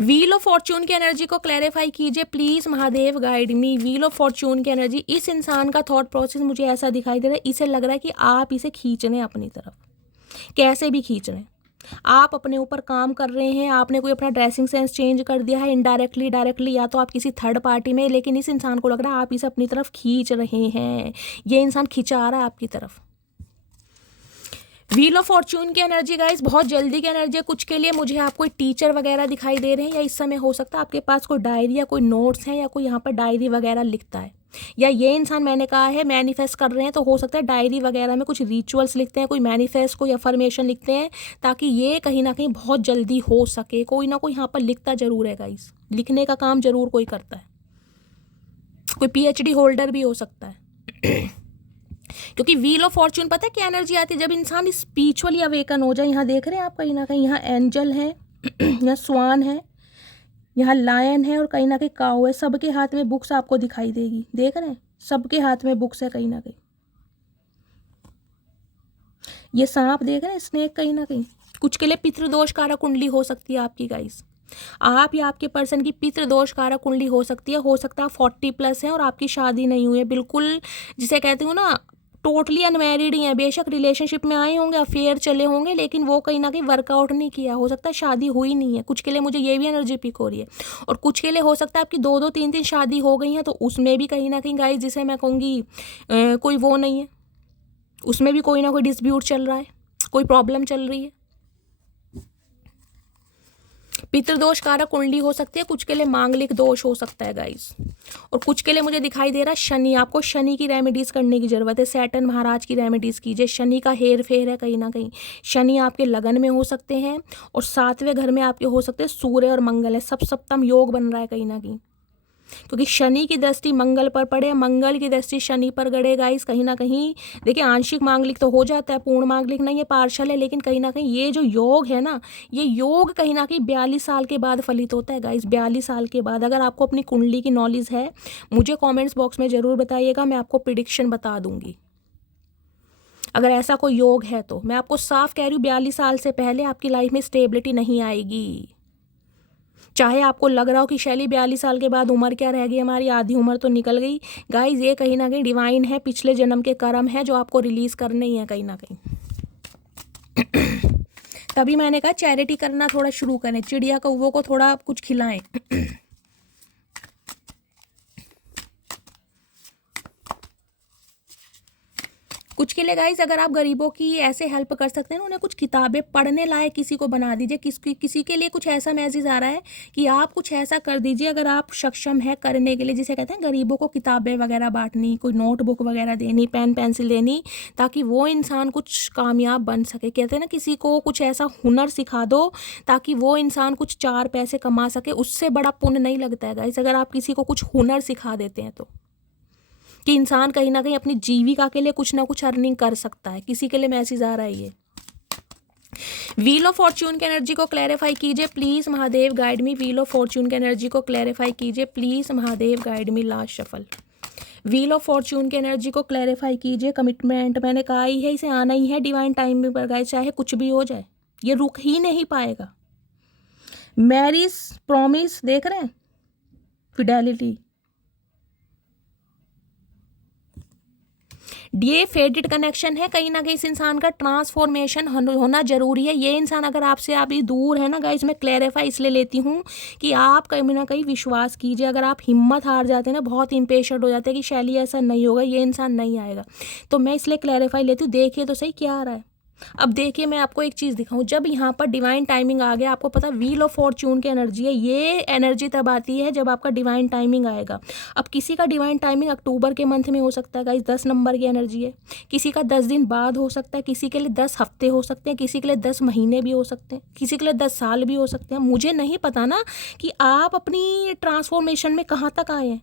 व्हील ऑफ फॉर्च्यून की एनर्जी को क्लैरिफाई कीजिए please Mahadev, guide me. Wheel of Fortune की एनर्जी, इस इंसान का थॉट प्रोसेस मुझे ऐसा दिखाई दे रहा है, इसे लग रहा है कि आप इसे खींच रहे हैं अपनी तरफ, कैसे भी खींच रहे हैं, आप अपने ऊपर काम कर रहे हैं, आपने कोई अपना ड्रेसिंग सेंस चेंज कर दिया है इनडायरेक्टली डायरेक्टली, या तो आप किसी थर्ड पार्टी में, लेकिन इस इंसान को लग रहा है आप इसे अपनी तरफ खींच रहे हैं, ये इंसान खिंचा रहा है आपकी तरफ। व्हील ऑफ फॉर्च्यून की एनर्जी गाइस बहुत जल्दी की एनर्जी है। कुछ के लिए मुझे आप कोई टीचर वगैरह दिखाई दे रहे हैं, या इस समय हो सकता है आपके पास कोई डायरी या कोई नोट्स हैं, या कोई यहाँ पर डायरी वगैरह लिखता है, या ये इंसान मैंने कहा है मैनिफेस्ट कर रहे हैं, तो हो सकता है डायरी वगैरह में कुछ रिचुअल्स लिखते हैं, कोई मैनिफेस्ट कोई अफर्मेशन लिखते हैं, ताकि ये कहीं ना कहीं बहुत जल्दी हो सके। कोई ना कोई यहाँ पर लिखता जरूर है गाइस, लिखने का काम जरूर कोई करता है। कोई पीएचडी होल्डर भी हो सकता है। क्योंकि व्हील ऑफ फॉर्च्यून पता है क्या एनर्जी आती है, जब इंसान स्पिरिचुअली अवेकन हो जाए। यहाँ देख रहे हैं आप कहीं ना कहीं, यहाँ एंजल है, यहाँ स्वान है, यहाँ लायन है और कहीं ना कहीं काऊ है। सबके हाथ में बुक्स आपको दिखाई देगी, देख रहे हैं, सबके हाथ में बुक्स है कहीं ना कहीं। ये सांप देख रहे हैं, स्नेक कहीं ना कहीं। कुछ के लिए पितृदोष कारक कुंडली हो सकती है आपकी गाइस। आप या आपके पर्सन की पितृदोष कारक कुंडली हो सकती है। हो सकता है 40+ है और आपकी शादी नहीं हुई है, बिल्कुल जिसे कहते हो ना टोटली अनमैरिड ही है। बेशक रिलेशनशिप में आए होंगे, अफेयर चले होंगे, लेकिन वो कहीं ना कहीं वर्कआउट नहीं किया। हो सकता है शादी हुई नहीं है। कुछ के लिए मुझे ये भी एनर्जी पिक हो रही है। और कुछ के लिए हो सकता है आपकी 2-2 3-3 शादी हो गई हैं, तो उसमें भी कहीं ना कहीं गाइस जिसे मैं कहूँगी कोई वो नहीं है, उसमें भी कोई ना कोई डिस्प्यूट चल रहा है, कोई प्रॉब्लम चल रही है। पितृदोष कारक कुंडली हो सकती है। कुछ के लिए मांगलिक दोष हो सकता है गाइस। और कुछ के लिए मुझे दिखाई दे रहा है शनि। आपको शनि की रेमेडीज करने की जरूरत है। सैटर्न महाराज की रेमेडीज कीजिए। शनि का हेर फेर है कहीं ना कहीं। शनि आपके लगन में हो सकते हैं और 7वें घर में आपके हो सकते हैं सूर्य और मंगल है। सप्तम योग बन रहा है कहीं ना कहीं, क्योंकि शनि की दृष्टि मंगल पर पड़े, मंगल की दृष्टि शनि पर गड़े गाइस। कहीं ना कहीं देखिए आंशिक मांगलिक तो हो जाता है, पूर्ण मांगलिक नहीं है, पार्शल है, लेकिन कहीं ना कहीं ये जो योग है ना, ये योग कहीं ना कहीं 42 साल के बाद फलित होता है गाइस। 42 साल के बाद। अगर आपको अपनी कुंडली की नॉलेज है मुझे कॉमेंट्स बॉक्स में ज़रूर बताइएगा, मैं आपको प्रिडिक्शन बता दूंगी। अगर ऐसा कोई योग है तो मैं आपको साफ कह रही हूँ 42 साल से पहले आपकी लाइफ में स्टेबिलिटी नहीं आएगी। चाहे आपको लग रहा हो कि शैली 42 साल के बाद उम्र क्या रह गई, हमारी आधी उम्र तो निकल गई। गाइज ये कहीं ना कहीं डिवाइन है, पिछले जन्म के कर्म है जो आपको रिलीज करने ही है कहीं ना कहीं। तभी मैंने कहा चैरिटी करना थोड़ा शुरू करें, चिड़िया कौवों को थोड़ा कुछ खिलाएं। कुछ के लिए गाइस अगर आप गरीबों की ऐसे हेल्प कर सकते हैं ना, उन्हें कुछ किताबें पढ़ने लायक किसी को बना दीजिए। किसी के लिए कुछ ऐसा मैसेज आ रहा है कि आप कुछ ऐसा कर दीजिए अगर आप सक्षम है करने के लिए, जिसे कहते हैं गरीबों को किताबें वगैरह बांटनी, कोई नोटबुक वगैरह देनी, पेन पेंसिल देनी, ताकि वो इंसान कुछ कामयाब बन सके। कहते हैं ना किसी को कुछ ऐसा हुनर सिखा दो ताकि वो इंसान कुछ 4 पैसे कमा सके, उससे बड़ा पुण्य नहीं लगता है गाइस अगर आप किसी को कुछ हुनर सिखा देते हैं तो, कि इंसान कहीं ना कहीं अपनी जीविका के लिए कुछ ना कुछ अर्निंग कर सकता है। किसी के लिए मैसेज आ रहा है ये। व्हील ऑफ फॉर्च्यून की एनर्जी को क्लैरिफाई कीजिए please Mahadev, guide me. Wheel of Fortune की एनर्जी को क्लैरिफाई कीजिए please Mahadev, guide me. Last shuffle. Wheel of Fortune की एनर्जी को क्लैरिफाई कीजिए। कमिटमेंट मैंने कहा ही है, इसे आना ही है डिवाइन टाइम पर गाइस, चाहे कुछ भी हो जाए ये रुक ही नहीं पाएगा। मैरिज, प्रॉमिस, देख रहे हैं, फिडेलिटी, ये फेडेड कनेक्शन है। कहीं ना कहीं इस इंसान का ट्रांसफॉर्मेशन होना जरूरी है। ये इंसान अगर आपसे अभी दूर है ना गाइस, मैं क्लैरिफाई इसलिए लेती हूँ कि आप कहीं ना कहीं विश्वास कीजिए। अगर आप हिम्मत हार जाते हैं ना, बहुत इम्पेशेंट हो जाते हैं कि शैली ऐसा नहीं होगा, ये इंसान नहीं आएगा, तो मैं इसलिए क्लैरिफाई लेती हूँ। देखिए तो सही क्या आ रहा है। अब देखिए मैं आपको एक चीज़ दिखाऊं, जब यहाँ पर डिवाइन टाइमिंग आ गया, आपको पता व्हील ऑफ फॉर्च्यून की एनर्जी है, ये एनर्जी तब आती है जब आपका डिवाइन टाइमिंग आएगा। अब किसी का डिवाइन टाइमिंग अक्टूबर के मंथ में हो सकता है गाइस, 10 नंबर की एनर्जी है। किसी का 10 दिन बाद हो सकता है, किसी के लिए 10 हफ्ते हो सकते हैं, किसी के लिए 10 महीने भी हो सकते हैं, किसी के लिए 10 साल भी हो सकते हैं। मुझे नहीं पता ना कि आप अपनी ट्रांसफॉर्मेशन में कहाँ तक आए हैं,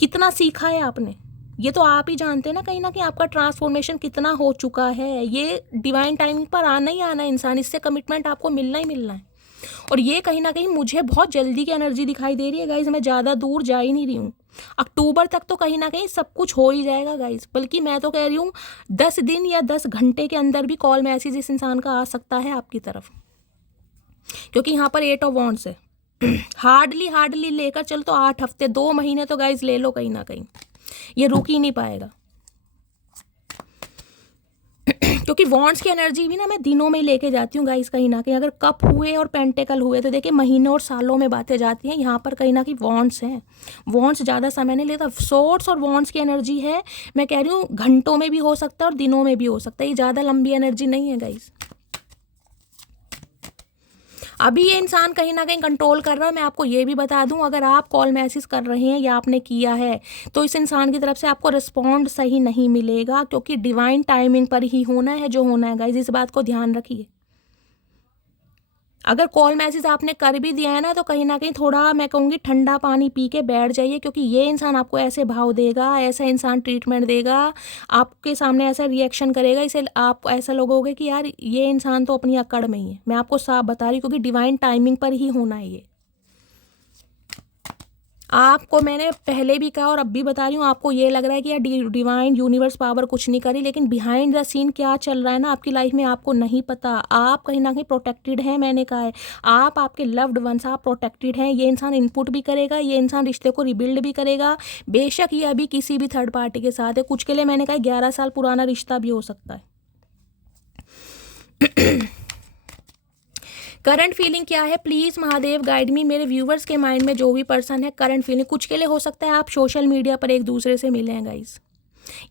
कितना सीखा है आपने, ये तो आप ही जानते हैं ना कहीं ना कहीं आपका ट्रांसफॉर्मेशन कितना हो चुका है। ये डिवाइन टाइमिंग पर आना ही आना है इंसान, इससे कमिटमेंट आपको मिलना ही मिलना है। और ये कहीं ना कहीं मुझे बहुत जल्दी की एनर्जी दिखाई दे रही है गाइज, मैं ज़्यादा दूर जा ही नहीं रही हूँ। अक्टूबर तक तो कहीं ना कहीं सब कुछ हो ही जाएगा गाइज, बल्कि मैं तो कह रही हूँ 10 दिन या 10 घंटे के अंदर भी कॉल मैसेज इस इंसान का आ सकता है आपकी तरफ, क्योंकि यहाँ पर 8 ऑफ वॉन्ड्स है। हार्डली लेकर चल तो 8 हफ्ते, 2 महीने तो गाइज ले लो, कहीं ना कहीं ये रुक ही नहीं पाएगा। क्योंकि वॉन्ड्स की एनर्जी भी ना मैं दिनों में लेके जाती हूँ गाइस। कहीं ना कहीं अगर कप हुए और पेंटेकल हुए तो देखिए महीनों और सालों में बातें जाती हैं। यहाँ पर कहीं ना कहीं वॉन्ड्स हैं, वॉन्ड्स ज़्यादा समय नहीं लेता। सोर्ट्स और वॉन्ड्स की एनर्जी है, मैं कह रही हूँ घंटों में भी हो सकता है और दिनों में भी हो सकता है, ये ज़्यादा लंबी एनर्जी नहीं है गाइस। अभी ये इंसान कहीं ना कहीं कंट्रोल कर रहा है। मैं आपको ये भी बता दूं, अगर आप कॉल मैसेज कर रहे हैं या आपने किया है तो इस इंसान की तरफ से आपको रिस्पॉन्ड सही नहीं मिलेगा, क्योंकि डिवाइन टाइमिंग पर ही होना है जो होना है गाइज, इस बात को ध्यान रखिए। अगर कॉल मैसेज आपने कर भी दिया है ना, तो कहीं ना कहीं थोड़ा मैं कहूँगी ठंडा पानी पी के बैठ जाइए, क्योंकि ये इंसान आपको ऐसे भाव देगा, ऐसा इंसान ट्रीटमेंट देगा, आपके सामने ऐसा रिएक्शन करेगा, इसे आप ऐसा लगोगे कि यार ये इंसान तो अपनी अकड़ में ही है। मैं आपको साफ बता रही हूँ, क्योंकि डिवाइन टाइमिंग पर ही होना है ये। आपको मैंने पहले भी कहा और अब भी बता रही हूँ, आपको ये लग रहा है कि यार डिवाइन यूनिवर्स पावर कुछ नहीं करी, लेकिन बिहाइंड द सीन क्या चल रहा है ना आपकी लाइफ में आपको नहीं पता। आप कहीं ना कहीं प्रोटेक्टेड हैं, मैंने कहा है। आप, आपके लव्ड वंस, आप प्रोटेक्टेड हैं। ये इंसान इनपुट भी करेगा, ये इंसान रिश्ते को रिबिल्ड भी करेगा। बेशक ये अभी किसी भी थर्ड पार्टी के साथ है, कुछ के लिए मैंने कहा 11 साल पुराना रिश्ता भी हो सकता है। करंट फीलिंग क्या है, प्लीज़ महादेव गाइड मी। मेरे व्यूवर्स के माइंड में जो भी पर्सन है, करंट फीलिंग कुछ के लिए हो सकता है आप सोशल मीडिया पर एक दूसरे से मिले हैं गाइस।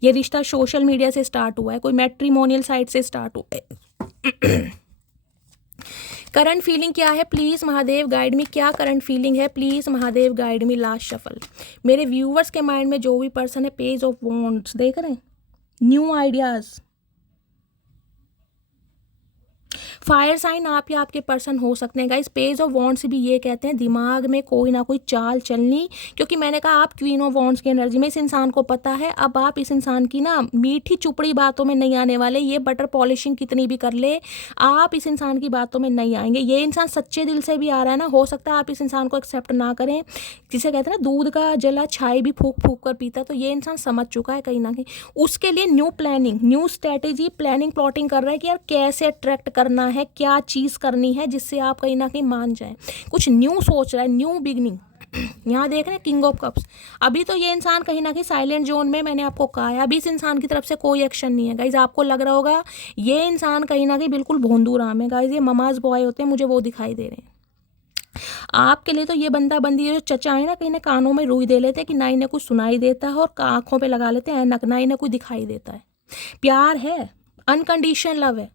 ये रिश्ता सोशल मीडिया से स्टार्ट हुआ है, कोई मैट्रिमोनियल साइट से स्टार्ट हुआ है। करंट फीलिंग क्या है, प्लीज़ महादेव गाइड मी। क्या करंट फीलिंग है, please Mahadev guide me. Last shuffle. मेरे व्यूवर्स के माइंड में जो भी पर्सन है, पेज ऑफ वॉन्ड्स देख रहे हैं, न्यू आइडियाज़। फायर साइन आप या आपके पर्सन हो सकते हैं गाइस। पेज ऑफ वॉन्ड्स भी ये कहते हैं दिमाग में कोई ना कोई चाल चलनी, क्योंकि मैंने कहा आप क्वीन ऑफ वॉन्ड्स की एनर्जी में, इस इंसान को पता है अब आप इस इंसान की ना मीठी चुपड़ी बातों में नहीं आने वाले। ये बटर पॉलिशिंग कितनी भी कर ले, आप इस इंसान की बातों में नहीं आएंगे। ये इंसान सच्चे दिल से भी आ रहा है ना, हो सकता है आप इस इंसान को एक्सेप्ट ना करें, जिसे कहते हैं ना दूध का जला छाई भी फूक फूक कर पीता, तो ये इंसान समझ चुका है कहीं ना कहीं। उसके लिए new planning, new strategy, planning plotting कर रहा है कि यार कैसे अट्रैक्ट करना है, क्या चीज़ करनी है जिससे आप कहीं ना कहीं मान जाएं। कुछ न्यू सोच रहा है, न्यू बिगनिंग। यहाँ देख रहे हैं किंग ऑफ कप्स। अभी तो ये इंसान कहीं ना कहीं साइलेंट जोन में, मैंने आपको कहा है अभी इस इंसान की तरफ से कोई एक्शन नहीं है गाइज। आपको लग रहा होगा ये इंसान कहीं ना कहीं बिल्कुल भोंदू राम है गाइज, ये ममाज बॉय होते हैं, मुझे वो दिखाई दे रहे हैं। आपके लिए तो ये बंदा बंदी जो चचा है ना, कहीं ना कानों में रुई दे लेते हैं कि ना इन्हें कुछ सुनाई देता है, और आंखों पे लगा लेते हैं ऐनक, ना इन्हें कुछ दिखाई देता है। प्यार है, अनकंडीशन लव है,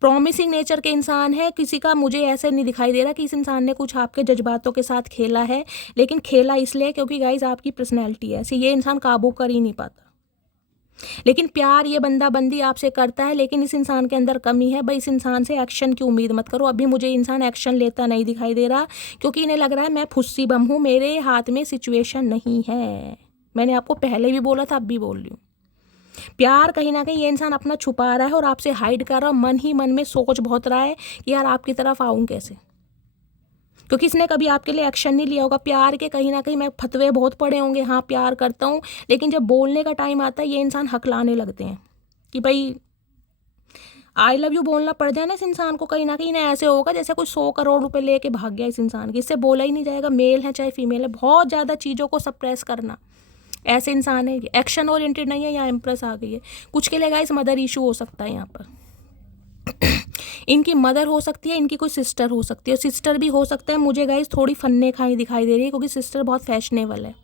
प्रॉमिसिंग नेचर के इंसान है। किसी का मुझे ऐसे नहीं दिखाई दे रहा कि इस इंसान ने कुछ आपके जज्बातों के साथ खेला है, लेकिन खेला इसलिए क्योंकि गाइज आपकी पर्सनैलिटी है ऐसी, ये इंसान काबू कर ही नहीं पाता। लेकिन प्यार ये बंदा बंदी आपसे करता है, लेकिन इस इंसान के अंदर कमी है भाई। इस इंसान से एक्शन की उम्मीद मत करो। अभी मुझे इंसान एक्शन लेता नहीं दिखाई दे रहा, क्योंकि इन्हें लग रहा है मैं फुस्सी बम हूँ, मेरे हाथ में सिचुएशन नहीं है। मैंने आपको पहले भी बोला था, अब भी बोल रही हूँ। प्यार कहीं ना कहीं ये इंसान अपना छुपा रहा है और आपसे हाइड कर रहा है, मन ही मन में सोच बहुत रहा है कि यार आपकी तरफ आऊँ कैसे, क्योंकि इसने कभी आपके लिए एक्शन नहीं लिया होगा। प्यार के कहीं ना कहीं मैं फतवे बहुत पड़े होंगे, हाँ प्यार करता हूँ, लेकिन जब बोलने का टाइम आता है ये इंसान हकलाने लगते हैं कि भाई आई लव यू बोलना पड़ जाए ना इस इंसान को, कहीं ना कहीं ना ऐसे होगा जैसे कोई 100 करोड़ रुपए लेके भाग गया इस इंसान की, इससे बोला ही नहीं जाएगा, मेल है चाहे फीमेल है। बहुत ज़्यादा चीज़ों को सप्रेस करना, ऐसे इंसान है, एक्शन ओरिएंटेड नहीं है। यहाँ इम्प्रेस आ गई है। कुछ के लिए गाइस मदर इशू हो सकता है यहाँ पर। इनकी मदर हो सकती है, इनकी कोई सिस्टर हो सकती है, सिस्टर भी हो सकता है। मुझे गाइस थोड़ी फन्ने खाई दिखाई दे रही है, क्योंकि सिस्टर बहुत फैशनेबल है।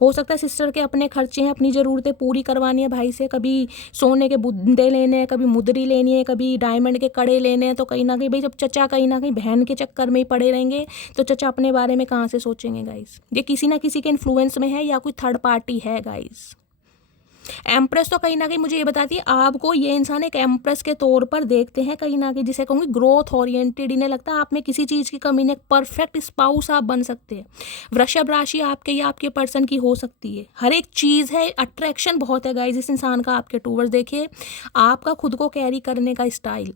हो सकता है सिस्टर के अपने खर्चे हैं, अपनी ज़रूरतें पूरी करवानी है भाई से, कभी सोने के बुंदे लेने हैं, कभी मुदरी लेनी है, कभी डायमंड के कड़े लेने हैं। तो कहीं ना कहीं भाई जब चचा कहीं ना कहीं बहन के चक्कर में ही पड़े रहेंगे, तो चचा अपने बारे में कहाँ से सोचेंगे गाइस। ये किसी ना किसी के इन्फ्लुएंस में है या कोई थर्ड पार्टी है गाइस। एम्प्रेस तो कहीं ना कहीं मुझे ये बताती है आपको ये इंसान एक एम्प्रेस के तौर पर देखते हैं कहीं ना कहीं, जिसे कहूँगी ग्रोथ ओरिएंटेड। इन्हें लगता है आप में किसी चीज़ की कमी नहीं, परफेक्ट स्पाउस आप बन सकते हैं। वृषभ राशि आपके या आपके पर्सन की हो सकती है, हर एक चीज़ है, अट्रैक्शन बहुत है गाइज इस इंसान का आपके टूवर्ड्स। देखिए आपका खुद को कैरी करने का स्टाइल,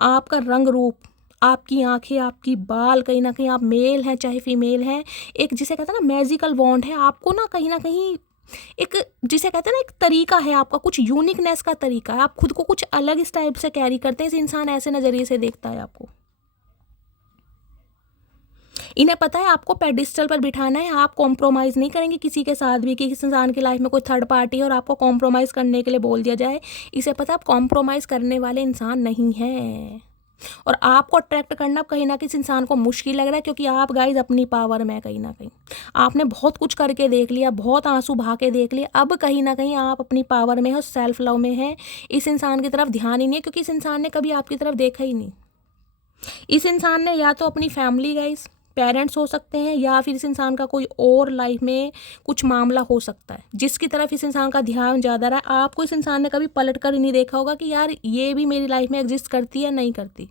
आपका रंग रूप, आपकी आंखें, आपकी बाल, कहीं ना कहीं आप मेल हैं चाहे फीमेल हैं, एक जिसे कहते हैं ना मैजिकल वॉन्ड है आपको ना कहीं एक जिसे कहते हैं ना एक तरीका है आपका, कुछ यूनिकनेस का तरीका है। आप खुद को कुछ अलग इस टाइप से कैरी करते हैं, इस इंसान ऐसे नज़रिए से देखता है आपको। इन्हें पता है आपको पेडिस्टल पर बिठाना है, आप कॉम्प्रोमाइज़ नहीं करेंगे किसी के साथ भी कि किसी इंसान की लाइफ में कोई थर्ड पार्टी है और आपको कॉम्प्रोमाइज़ करने के लिए बोल दिया जाए। इसे पता है आप कॉम्प्रोमाइज़ करने वाले इंसान नहीं हैं, और आपको अट्रैक्ट करना कहीं ना कहीं इस इंसान को मुश्किल लग रहा है, क्योंकि आप गाइज अपनी पावर में कहीं ना कहीं आपने बहुत कुछ करके देख लिया, बहुत आंसू बहा के देख लिए, अब कहीं ना कहीं आप अपनी पावर में हो, सेल्फ लव में है। इस इंसान की तरफ ध्यान ही नहीं है, क्योंकि इस इंसान ने कभी आपकी तरफ देखा ही नहीं। इस इंसान ने या तो अपनी फैमिली गाइज पेरेंट्स हो सकते हैं, या फिर इस इंसान का कोई और लाइफ में कुछ मामला हो सकता है जिसकी तरफ इस इंसान का ध्यान ज़्यादा रहा है। आपको इस इंसान ने कभी पलट कर ही नहीं देखा होगा कि यार ये भी मेरी लाइफ में एग्जिस्ट करती है नहीं करती।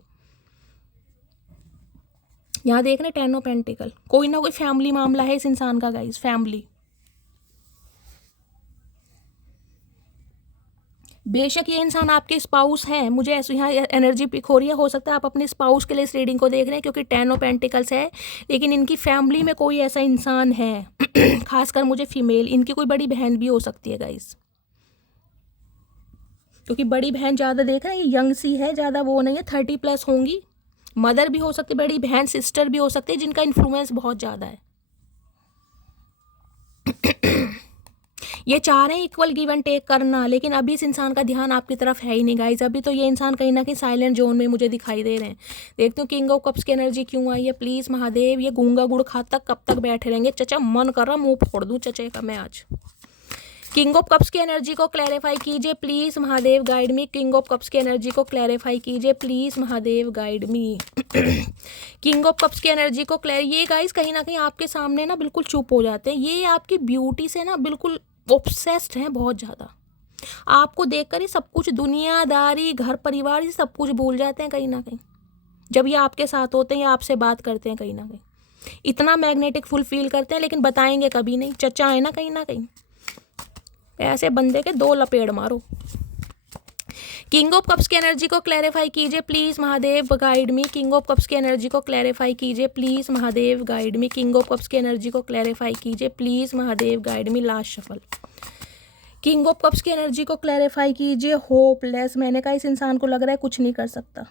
यहाँ देख रहे 10 ऑफ पेंटिकल, कोई ना कोई फैमिली मामला है इस इंसान का गाइस, फैमिली। बेशक ये इंसान आपके स्पाउस हैं, मुझे ऐसे यहाँ एनर्जी पिक हो रही है, हो सकता है आप अपने स्पाउस के लिए इस रीडिंग को देख रहे हैं क्योंकि 10 ऑफ पेंटिकल्स है, लेकिन इनकी फैमिली में कोई ऐसा इंसान है खासकर मुझे फीमेल, इनकी कोई बड़ी बहन भी हो सकती है गाइस, क्योंकि बड़ी बहन ज़्यादा देख रहे हैं, ये यंग सी है, ज़्यादा वो नहीं है, 30+ होंगी, मदर भी हो सकती है, बड़ी बहन सिस्टर भी हो सकती है, जिनका इन्फ्लुएंस बहुत ज़्यादा है। ये चाह रहे हैं इक्वल गिव एंड टेक करना, लेकिन अभी इस इंसान का ध्यान आपकी तरफ है ही नहीं गाइज। अभी तो ये इंसान कहीं ना कहीं साइलेंट जोन में मुझे दिखाई दे रहे हैं। देखते हो किंग ऑफ कप्स की एनर्जी क्यों आई है, प्लीज़ महादेव। ये गूंगा गुड़ खाता कब तक बैठे रहेंगे, चचा मन कर रहा मुंह फोड़ दूँ चचे का मैं आज। किंग ऑफ कप्स की एनर्जी को क्लैरिफाई कीजिए please Mahadev, guide me. King of cups की एनर्जी को क्लैरिफाई कीजिए please Mahadev, guide me. King of cups की एनर्जी को ये गाइस कहीं ना कहीं आपके सामने ना बिल्कुल चुप हो जाते हैं, ये आपकी ब्यूटी से ना बिल्कुल ऑब्सेस्ड हैं बहुत ज़्यादा। आपको देखकर ही सब कुछ, दुनियादारी, घर परिवार, ये सब कुछ भूल जाते हैं कहीं ना कहीं जब ये आपके साथ होते हैं या आपसे बात करते हैं। कहीं ना कहीं इतना मैग्नेटिक फुल फील करते हैं, लेकिन बताएंगे कभी नहीं। चचा है ना कहीं ना कहीं, ऐसे बंदे के 2 लपेड़ मारो। किंग ऑफ कप्स की एनर्जी को क्लैरिफाई कीजिए please Mahadev, guide me. King of cups की एनर्जी को क्लैरिफाई कीजिए please Mahadev, guide me. King of cups की एनर्जी को क्लैरिफाई कीजिए please Mahadev, guide me. Last shuffle. King of cups की एनर्जी को क्लैरिफाई कीजिए। होपलेस, मैंने कहा इस इंसान को लग रहा है कुछ नहीं कर सकता।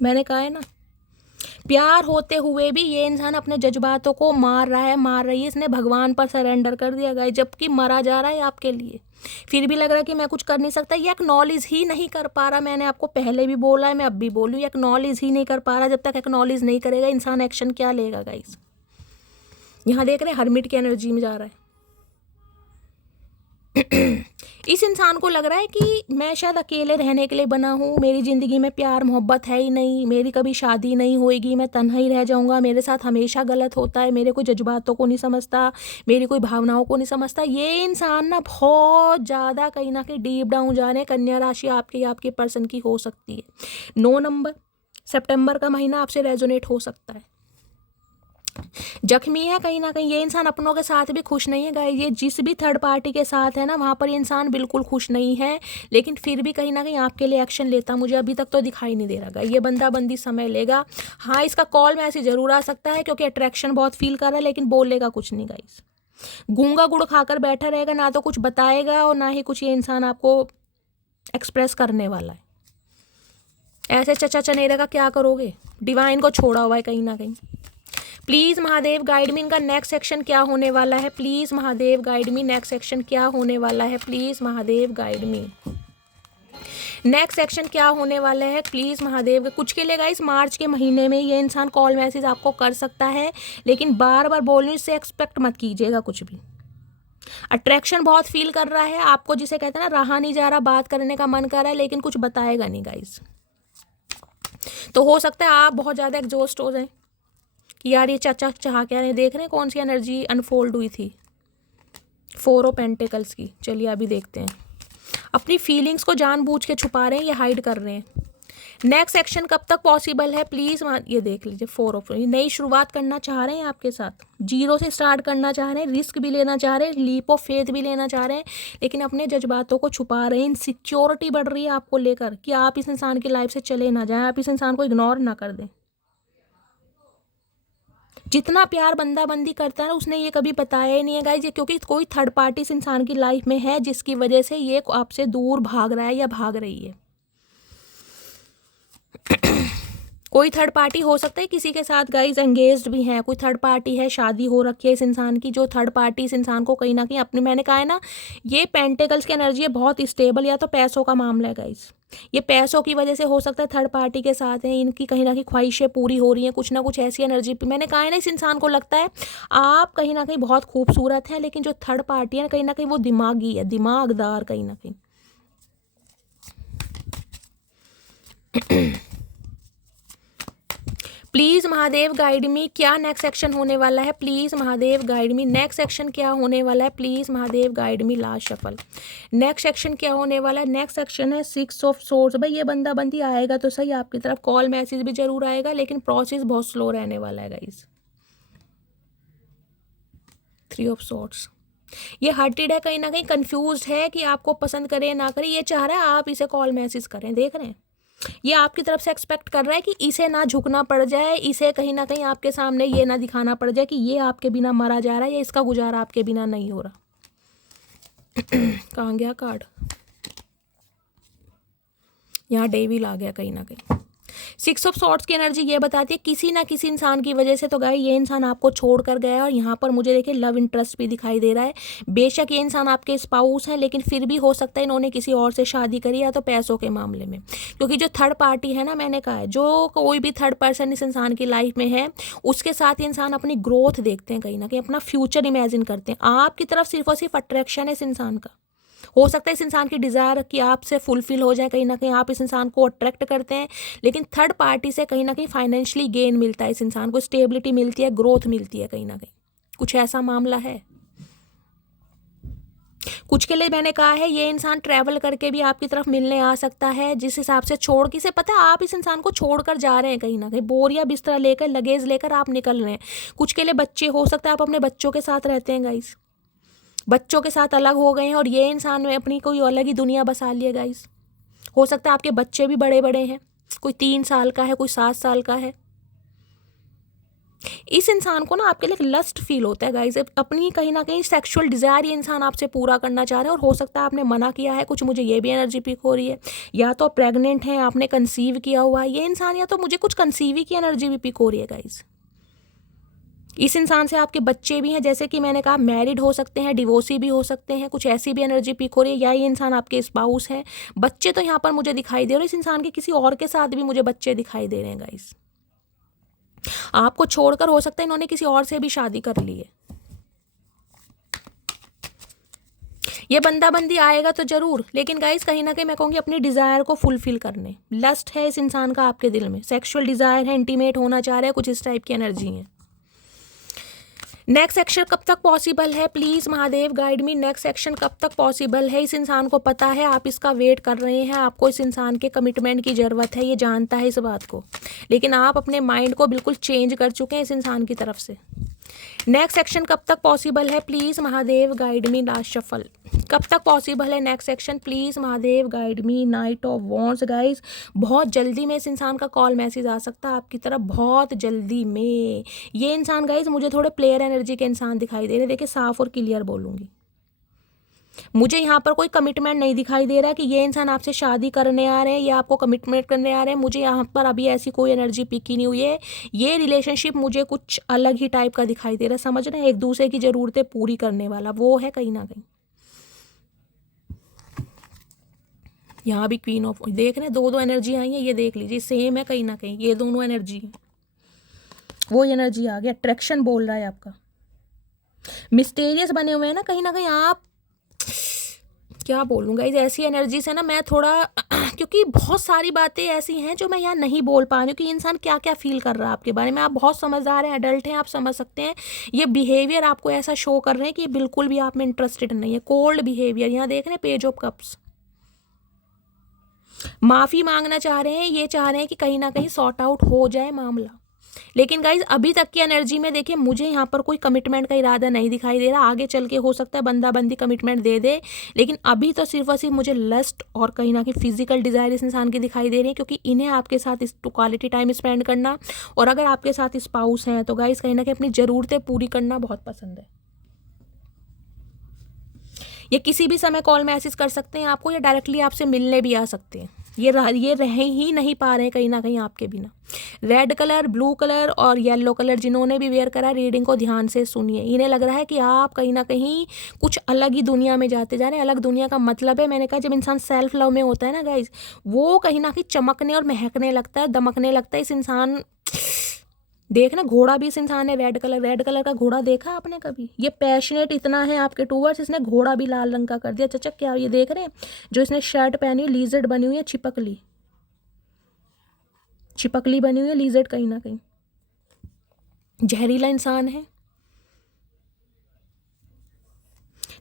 मैंने कहा है ना, प्यार होते हुए भी ये इंसान अपने जज्बातों को मार रहा है, मार रही है। इसने भगवान पर सरेंडर कर दिया गया, जबकि मरा जा रहा है आपके लिए, फिर भी लग रहा है कि मैं कुछ कर नहीं सकता। ये एक्नॉलेज ही नहीं कर पा रहा। मैंने आपको पहले भी बोला है, मैं अब भी बोलूँ, ये एक्नॉलेज ही नहीं कर पा रहा। जब तक एक्नॉलेज नहीं करेगा इंसान, एक्शन क्या लेगा गाइस। यहाँ देख रहे हैं हर्मिट की एनर्जी में जा रहा है। इस इंसान को लग रहा है कि मैं शायद अकेले रहने के लिए बना हूँ, मेरी ज़िंदगी में प्यार मोहब्बत है ही नहीं, मेरी कभी शादी नहीं होएगी, मैं तन्हा ही रह जाऊँगा, मेरे साथ हमेशा गलत होता है, मेरे कोई जज्बातों को नहीं समझता, मेरी कोई भावनाओं को नहीं समझता। ये इंसान ना बहुत ज़्यादा कहीं ना कहीं डीप डाउन जा रहे हैं। कन्या राशि आपके पर्सन की हो सकती है। 9 नंबर सितंबर का महीना आपसे रेजोनेट हो सकता है। जख्मी है कहीं ना कहीं ये इंसान, अपनों के साथ भी खुश नहीं है गाइस। ये जिस भी थर्ड पार्टी के साथ है ना, वहाँ पर इंसान बिल्कुल खुश नहीं है, लेकिन फिर भी कहीं ना कहीं आपके लिए एक्शन लेता मुझे अभी तक तो दिखाई नहीं दे रहा गाइस। ये बंदा बंदी समय लेगा। हाँ, इसका कॉल मैसेज जरूर आ सकता है क्योंकि अट्रैक्शन बहुत फील कर रहा है, लेकिन बोलेगा कुछ नहीं गाइस। गूंगा गुड़ खाकर बैठा रहेगा, ना तो कुछ बताएगा और ना ही कुछ ये इंसान आपको एक्सप्रेस करने वाला है। ऐसे चचा चनेरे का क्या करोगे, डिवाइन को छोड़ा हुआ है कहीं ना कहीं। प्लीज़ महादेव गाइड मी, इनका नेक्स्ट सेक्शन क्या होने वाला है, please Mahadev guide me. Next section क्या होने वाला है, please Mahadev guide me. Next section क्या होने वाला है, प्लीज़ महादेव। कुछ के लिए गाइस मार्च के महीने में ये इंसान कॉल मैसेज आपको कर सकता है, लेकिन बार बार बोलने से एक्सपेक्ट मत कीजिएगा कुछ भी। अट्रैक्शन बहुत फील कर रहा है आपको, जिसे कहते हैं ना रहा नहीं जा रहा, बात करने का मन कर रहा है, लेकिन कुछ बताएगा नहीं गाइस। तो हो सकता है आप बहुत ज़्यादा एग्जॉस्ट हो जाएं कि यार ये चाचा चाह क्या रहे। देख रहे हैं कौन सी एनर्जी अनफोल्ड हुई थी, 4 ऑफ पेंटिकल्स की। चलिए अभी देखते हैं। अपनी फीलिंग्स को जानबूझ के छुपा रहे हैं, ये हाइड कर रहे हैं। नेक्स्ट एक्शन कब तक पॉसिबल है प्लीज़, ये देख लीजिए 4 ऑफ। नई शुरुआत करना चाह रहे हैं आपके साथ, 0 से स्टार्ट करना चाह रहे हैं, रिस्क भी लेना चाह रहे हैं, लीप ऑफ फेथ भी लेना चाह रहे हैं, लेकिन अपने जज्बातों को छुपा रहे हैं। इनसिक्योरिटी बढ़ रही है आपको लेकर कि आप इस इंसान की लाइफ से चले ना जाएं, आप इस इंसान को इग्नोर ना कर दें। जितना प्यार बंदा बंदी करता है ना, उसने ये कभी बताया ही नहीं है गाइस, ये क्योंकि कोई थर्ड पार्टी इस इंसान की लाइफ में है जिसकी वजह से ये आपसे दूर भाग रहा है या भाग रही है। कोई थर्ड पार्टी हो सकता है किसी के साथ गाइस एंगेज्ड भी हैं, कोई थर्ड पार्टी है, शादी हो रखी है इस इंसान की, जो थर्ड पार्टी इस इंसान को कहीं ना कहीं अपने, मैंने कहा है ना ये पेंटिकल्स की एनर्जी है बहुत स्टेबल, या तो पैसों का मामला है गाइस। ये पैसों की वजह से हो सकता है थर्ड पार्टी के साथ हैं, इनकी कहीं ना कहीं ख्वाहिशें पूरी हो रही हैं, कुछ ना कुछ ऐसी एनर्जी। मैंने कहा है ना इस इंसान को लगता है आप कहीं ना कहीं बहुत खूबसूरत हैं, लेकिन जो थर्ड पार्टी है कहीं ना कहीं वो दिमागी है, दिमागदार कहीं ना कहीं। प्लीज़ महादेव गाइड मी, क्या नेक्स्ट सेक्शन होने वाला है? Please Mahadev guide me, next section क्या होने वाला है? Please Mahadev guide me, last shuffle. Next section क्या होने वाला है? नेक्स्ट सेक्शन है 6 ऑफ सोर्ड्स। भाई ये बंदा बंदी आएगा तो सही आपकी तरफ, कॉल मैसेज भी जरूर आएगा, लेकिन प्रोसेस बहुत स्लो रहने वाला है गाइस। 3 ऑफ सोर्ड्स, ये हर्टेड है, कहीं ना कहीं कंफ्यूज्ड है कि आपको पसंद करे या ना करे। ये चाह रहा है आप इसे कॉल मैसेज करें, देख रहे हैं? ये आपकी तरफ से एक्सपेक्ट कर रहा है कि इसे ना झुकना पड़ जाए, इसे कहीं ना कहीं आपके सामने ये ना दिखाना पड़ जाए कि ये आपके बिना मरा जा रहा है या इसका गुजारा आपके बिना नहीं हो रहा। कहाँ गया कार्ड? यहाँ डेविल आ गया कहीं ना कहीं। 6 ऑफ सॉर्ड्स की एनर्जी ये बताती है किसी ना किसी इंसान की वजह से तो गाय ये इंसान आपको छोड़ कर गया है, और यहाँ पर मुझे देखिए लव इंटरेस्ट भी दिखाई दे रहा है। बेशक ये इंसान आपके स्पाउस हैं, लेकिन फिर भी हो सकता है इन्होंने किसी और से शादी करी, या तो पैसों के मामले में, क्योंकि जो थर्ड पार्टी है ना, मैंने कहा है जो कोई भी थर्ड पर्सन इस इंसान की लाइफ में है, उसके साथ ये इंसान अपनी ग्रोथ देखते हैं, कहीं ना कहीं अपना फ्यूचर इमेजिन करते हैं। आपकी तरफ सिर्फ और सिर्फ अट्रैक्शन है इस इंसान का। हो सकता है इस इंसान की डिज़ायर कि आपसे फुलफिल हो जाए, कहीं ना कहीं आप इस इंसान को अट्रैक्ट करते हैं, लेकिन थर्ड पार्टी से कहीं ना कहीं फाइनेंशियली गेन मिलता है, इस इंसान को स्टेबिलिटी मिलती है, ग्रोथ मिलती है, कहीं ना कहीं कुछ ऐसा मामला है। कुछ के लिए मैंने कहा है ये इंसान ट्रैवल करके भी आपकी तरफ मिलने आ सकता है, जिस हिसाब से छोड़ किसे पता है आप इस इंसान को छोड़कर जा रहे हैं, कहीं ना कहीं बोरिया बिस्तरा लेकर, लगेज लेकर आप निकल रहे हैं। कुछ के लिए बच्चे, हो सकता है आप अपने बच्चों के साथ रहते हैं गाइस, बच्चों के साथ अलग हो गए हैं और ये इंसान में अपनी कोई अलग ही दुनिया बसा लिया गाइस। हो सकता है आपके बच्चे भी बड़े बड़े हैं, कोई 3 साल का है, कोई 7 साल का है। इस इंसान को ना आपके लिए लस्ट फील होता है गाइस, अपनी कहीं ना कहीं सेक्सुअल डिज़ायर ये इंसान आपसे पूरा करना चाह रहे हैं, और हो सकता है आपने मना किया है कुछ, मुझे ये भी एनर्जी पिक हो रही है। या तो प्रेग्नेंट हैं, आपने कंसीव किया हुआ है ये इंसान, या तो मुझे कुछ कंसीव की एनर्जी भी पिक हो रही है गाइस। इस इंसान से आपके बच्चे भी हैं, जैसे कि मैंने कहा मैरिड हो सकते हैं, डिवोर्सी भी हो सकते हैं, कुछ ऐसी भी एनर्जी पिक हो रही है, या ये इंसान आपके स्पाउस हैं। बच्चे तो यहाँ पर मुझे दिखाई दे रहे हैं, इस इंसान के किसी और के साथ भी मुझे बच्चे दिखाई दे रहे हैं गाइस। आपको छोड़कर हो सकता है इन्होंने किसी और से भी शादी कर ली है। ये बंदा बंदी आएगा तो जरूर, लेकिन गाइस कहीं ना कहीं मैं कहूँगी अपनी डिज़ायर को फुलफिल करने, लस्ट है इस इंसान का आपके दिल में, सेक्सुअल डिज़ायर है, इंटीमेट होना चाह रहा है, कुछ इस टाइप की एनर्जी है। नेक्स्ट सेक्शन कब तक पॉसिबल है? Please Mahadev guide me, next section कब तक पॉसिबल है? इस इंसान को पता है आप इसका वेट कर रहे हैं, आपको इस इंसान के कमिटमेंट की ज़रूरत है, ये जानता है इस बात को, लेकिन आप अपने माइंड को बिल्कुल चेंज कर चुके हैं इस इंसान की तरफ से। नेक्स्ट सेक्शन कब तक पॉसिबल है? Please Mahadev guide me, last shuffle. कब तक पॉसिबल है next section? Please Mahadev guide me, night of wands guys. बहुत जल्दी में इस इंसान का कॉल मैसेज आ सकता है आपकी तरफ, बहुत जल्दी में। ये इंसान गाइस मुझे थोड़े प्लेयर एनर्जी के इंसान दिखाई दे रहे, देखिए साफ और क्लियर बोलूँगी, मुझे यहाँ पर कोई कमिटमेंट नहीं दिखाई दे रहा है कि ये इंसान आपसे शादी करने आ रहे हैं या आपको कमिटमेंट करने आ रहे हैं। मुझे यहाँ पर अभी ऐसी कोई एनर्जी पिक ही नहीं हुई है। ये रिलेशनशिप मुझे कुछ अलग ही टाइप का दिखाई दे रहा है, समझ रहे हैं? एक दूसरे की ज़रूरतें पूरी करने वाला वो है कहीं ना कहीं। यहाँ भी क्वीन ऑफ, देख रहे हैं दो एनर्जी आई है, ये देख लीजिए सेम है कहीं ना कहीं, ये दोनों एनर्जी है। वो एनर्जी आ गया, अट्रैक्शन बोल रहा है आपका, मिस्टीरियस बने हुए हैं ना कहीं आप, क्या बोलूँगा इस ऐसी एनर्जी से ना मैं थोड़ा क्योंकि बहुत सारी बातें ऐसी हैं जो मैं यहाँ नहीं बोल पा रही हूँ कि इंसान क्या क्या फील कर रहा है आपके बारे में। आप बहुत समझदार हैं, एडल्ट हैं, आप समझ सकते हैं। ये बिहेवियर आपको ऐसा शो कर रहे हैं कि ये बिल्कुल भी आप में इंटरेस्टेड नहीं है, कोल्ड बिहेवियर। यहाँ देख रहे हैं पेज ऑफ कप्स, माफ़ी मांगना चाह रहे हैं, ये चाह रहे हैं कि कहीं ना कहीं सॉर्ट आउट हो जाए मामला। लेकिन गाइज अभी तक की एनर्जी में देखिए मुझे यहाँ पर कोई कमिटमेंट का इरादा नहीं दिखाई दे रहा। आगे चल के हो सकता है बंदा बंदी कमिटमेंट दे दे, लेकिन अभी तो सिर्फ और सिर्फ मुझे लस्ट और कहीं ना कहीं फिजिकल डिज़ायर इस इंसान की दिखाई दे रही है, क्योंकि इन्हें आपके साथ इस क्वालिटी टाइम स्पेंड करना, और अगर आपके साथ स्पाउस हैं तो गाइज कहीं ना कहीं अपनी ज़रूरतें पूरी करना बहुत पसंद है। ये किसी भी समय कॉल मैसेज कर सकते हैं आपको, या डायरेक्टली आपसे मिलने भी आ सकते हैं। ये रह ही नहीं पा रहे हैं कहीं ना कहीं आपके बिना। रेड कलर, ब्लू कलर और येलो कलर जिन्होंने भी वेयर करा, रीडिंग को ध्यान से सुनिए। इन्हें लग रहा है कि आप कहीं ना कहीं कुछ अलग ही दुनिया में जाते जा रहे हैं। अलग दुनिया का मतलब है, मैंने कहा जब इंसान सेल्फ लव में होता है ना गाइज, वो कहीं ना कहीं चमकने और महकने लगता है, दमकने लगता है। इस इंसान देखना, घोड़ा भी इस इंसान ने रेड कलर का घोड़ा देखा आपने कभी? ये पैशनेट इतना है आपके टूवर्ड्स, इसने घोड़ा भी लाल रंग का कर दिया। चचक क्या ये देख रहे हैं जो इसने शर्ट पहनी हुई, लीजर्ड बनी हुई है, छिपकली बनी हुई है लीजर्ड कहीं ना कहीं। जहरीला इंसान है,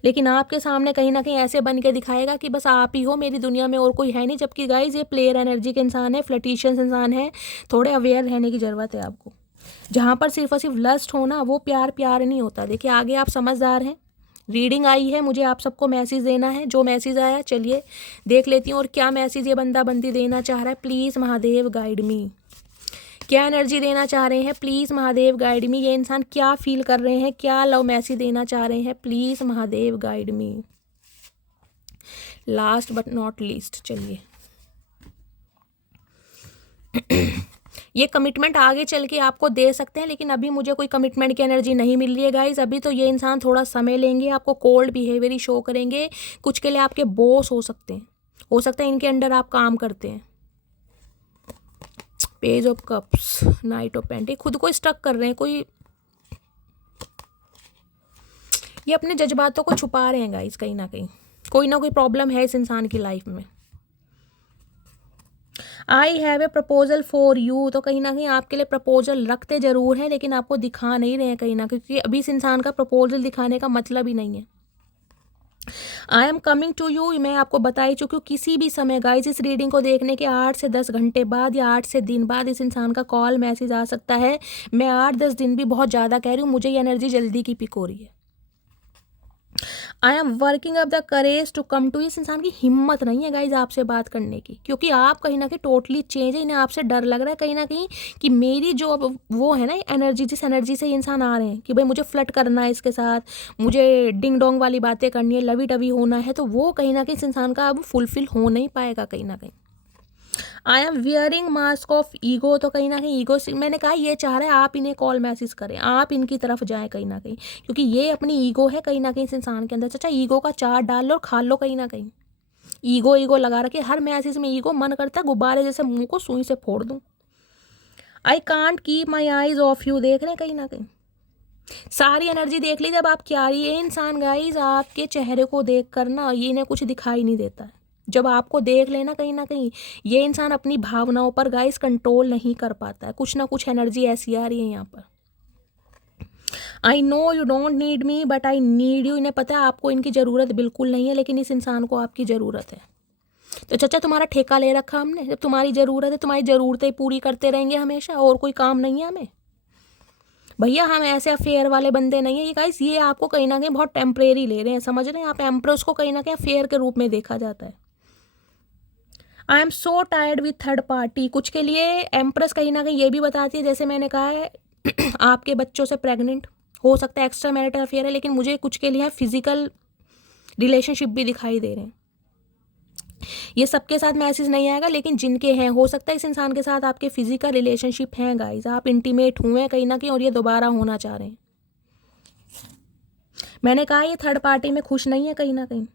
लेकिन आपके सामने कहीं ना कहीं ऐसे बन के दिखाएगा कि बस आप ही हो मेरी दुनिया में, और कोई है नहीं। जबकि गाइज ये प्लेयर एनर्जी के इंसान है, फ्लर्टिशियस इंसान है। थोड़े अवेयर रहने की ज़रूरत है आपको। जहाँ पर सिर्फ और सिर्फ लस्ट होना, वो प्यार प्यार नहीं होता। देखिए आगे आप समझदार हैं। रीडिंग आई है, मुझे आप सबको मैसेज देना है। जो मैसेज आया चलिए देख लेती हूँ, और क्या मैसेज ये बंदा बंदी देना चाह रहा है। प्लीज़ महादेव गाइड मी, क्या एनर्जी देना चाह रहे हैं। प्लीज़ महादेव गाइड मी, ये इंसान क्या फील कर रहे हैं, क्या लव मैसेज देना चाह रहे हैं। Please Mahadev guide me. Last but not least, चलिए ये कमिटमेंट आगे चल के आपको दे सकते हैं, लेकिन अभी मुझे कोई कमिटमेंट की एनर्जी नहीं मिल रही है गाइज। अभी तो ये इंसान थोड़ा समय लेंगे, आपको कोल्ड बिहेवियर ही शो करेंगे। कुछ के लिए आपके बॉस हो सकते हैं, हो सकता है इनके अंडर आप काम करते हैं। Page of cups, night of pentacle, खुद को स्टक कर रहे हैं। ये अपने जज्बातों को छुपा रहे हैं गाइस। कहीं ना कहीं कोई ना कोई प्रॉब्लम है इस इंसान की लाइफ में। I have a proposal for you, तो कहीं ना कहीं आपके लिए प्रपोजल रखते जरूर हैं, लेकिन आपको दिखा नहीं रहे हैं कहीं ना, क्योंकि अभी इस इंसान का प्रपोजल दिखाने का मतलब ही नहीं है। I am coming to you, मैं आपको बता ही चुकी हूँ। किसी भी समय गाइज इस रीडिंग को देखने के 8 से 10 घंटे बाद या 8 से दिन बाद इस इंसान का कॉल मैसेज आ सकता है। मैं 8-10 दिन भी बहुत ज़्यादा कह रही हूँ, मुझे ये एनर्जी जल्दी की पिक हो रही है। I am working up the courage to come to, इस इंसान की हिम्मत नहीं है गाइज आपसे बात करने की, क्योंकि आप कहीं ना कहीं टोटली चेंज है। इन्हें आपसे डर लग रहा है कहीं ना कहीं कि मेरी जो अब वो है ना एनर्जी, जिस एनर्जी से ये इंसान आ रहे हैं कि भाई मुझे फ्लर्ट करना है इसके साथ, मुझे डिंग डोंग वाली बातें करनी है, लवी टवी होना है, तो वो कहीं ना कहीं इस इंसान का अब फुलफिल हो नहीं पाएगा कहीं ना कहीं। I am wearing mask of ego, तो कहीं ना कहीं ईगो, मैंने कहा ये चाह रहा है आप इन्हें कॉल मैसेज करें, आप इनकी तरफ जाएं कहीं ना कहीं, क्योंकि ये अपनी ईगो है कहीं ना कहीं इस इंसान के अंदर। चाचा ईगो का चाट डाल लो और खा लो कहीं ना कहीं। ईगो ईगो लगा रखे हर मैसेज में, ईगो मन करता है गुब्बारे जैसे मुंह को सुई से फोड़ दूं। I can't keep my eyes of you, देख रहे हैं कहीं ना कहीं सारी एनर्जी देख ली जब आप क्या रही है। इंसान गाइज आपके चेहरे को देख कर ना, ये इन्हें कुछ दिखाई नहीं देता है। जब आपको देख लेना कहीं ना कहीं, ये इंसान अपनी भावनाओं पर गाइस कंट्रोल नहीं कर पाता है। कुछ ना कुछ एनर्जी ऐसी आ रही है यहाँ पर। I know you don't need me but I need you, इन्हें पता है आपको इनकी ज़रूरत बिल्कुल नहीं है, लेकिन इस इंसान को आपकी ज़रूरत है। तो चाचा तुम्हारा ठेका ले रखा हमने, जब तुम्हारी ज़रूरत है तुम्हारी ज़रूरतें पूरी करते रहेंगे हमेशा, और कोई काम नहीं है हमें। भैया हम ऐसे अफेयर वाले बंदे नहीं है ये गाइस, ये आपको कहीं ना कहीं बहुत टेम्परेरी ले रहे हैं, समझ रहे हैं आप। एम्प्रेस को कहीं ना कहीं अफेयर के रूप में देखा जाता है। I am so tired with third party, कुछ के लिए एम्प्रेस कहीं ना कहीं ये भी बताती है, जैसे मैंने कहा है आपके बच्चों से प्रेग्नेंट हो सकता है, एक्स्ट्रा मैरिटल अफेयर है, लेकिन मुझे कुछ के लिए फिजिकल रिलेशनशिप भी दिखाई दे रहे हैं। ये सबके साथ मैसेज नहीं आएगा, लेकिन जिनके हैं हो सकता है इस इंसान के साथ आपके फिजिकल रिलेशनशिप हैं गाइज, आप इंटीमेट हुए हैं कहीं ना कहीं, और ये दोबारा होना चाह रहे हैं। मैंने कहा ये थर्ड पार्टी में खुश नहीं है कहीं ना कहीं,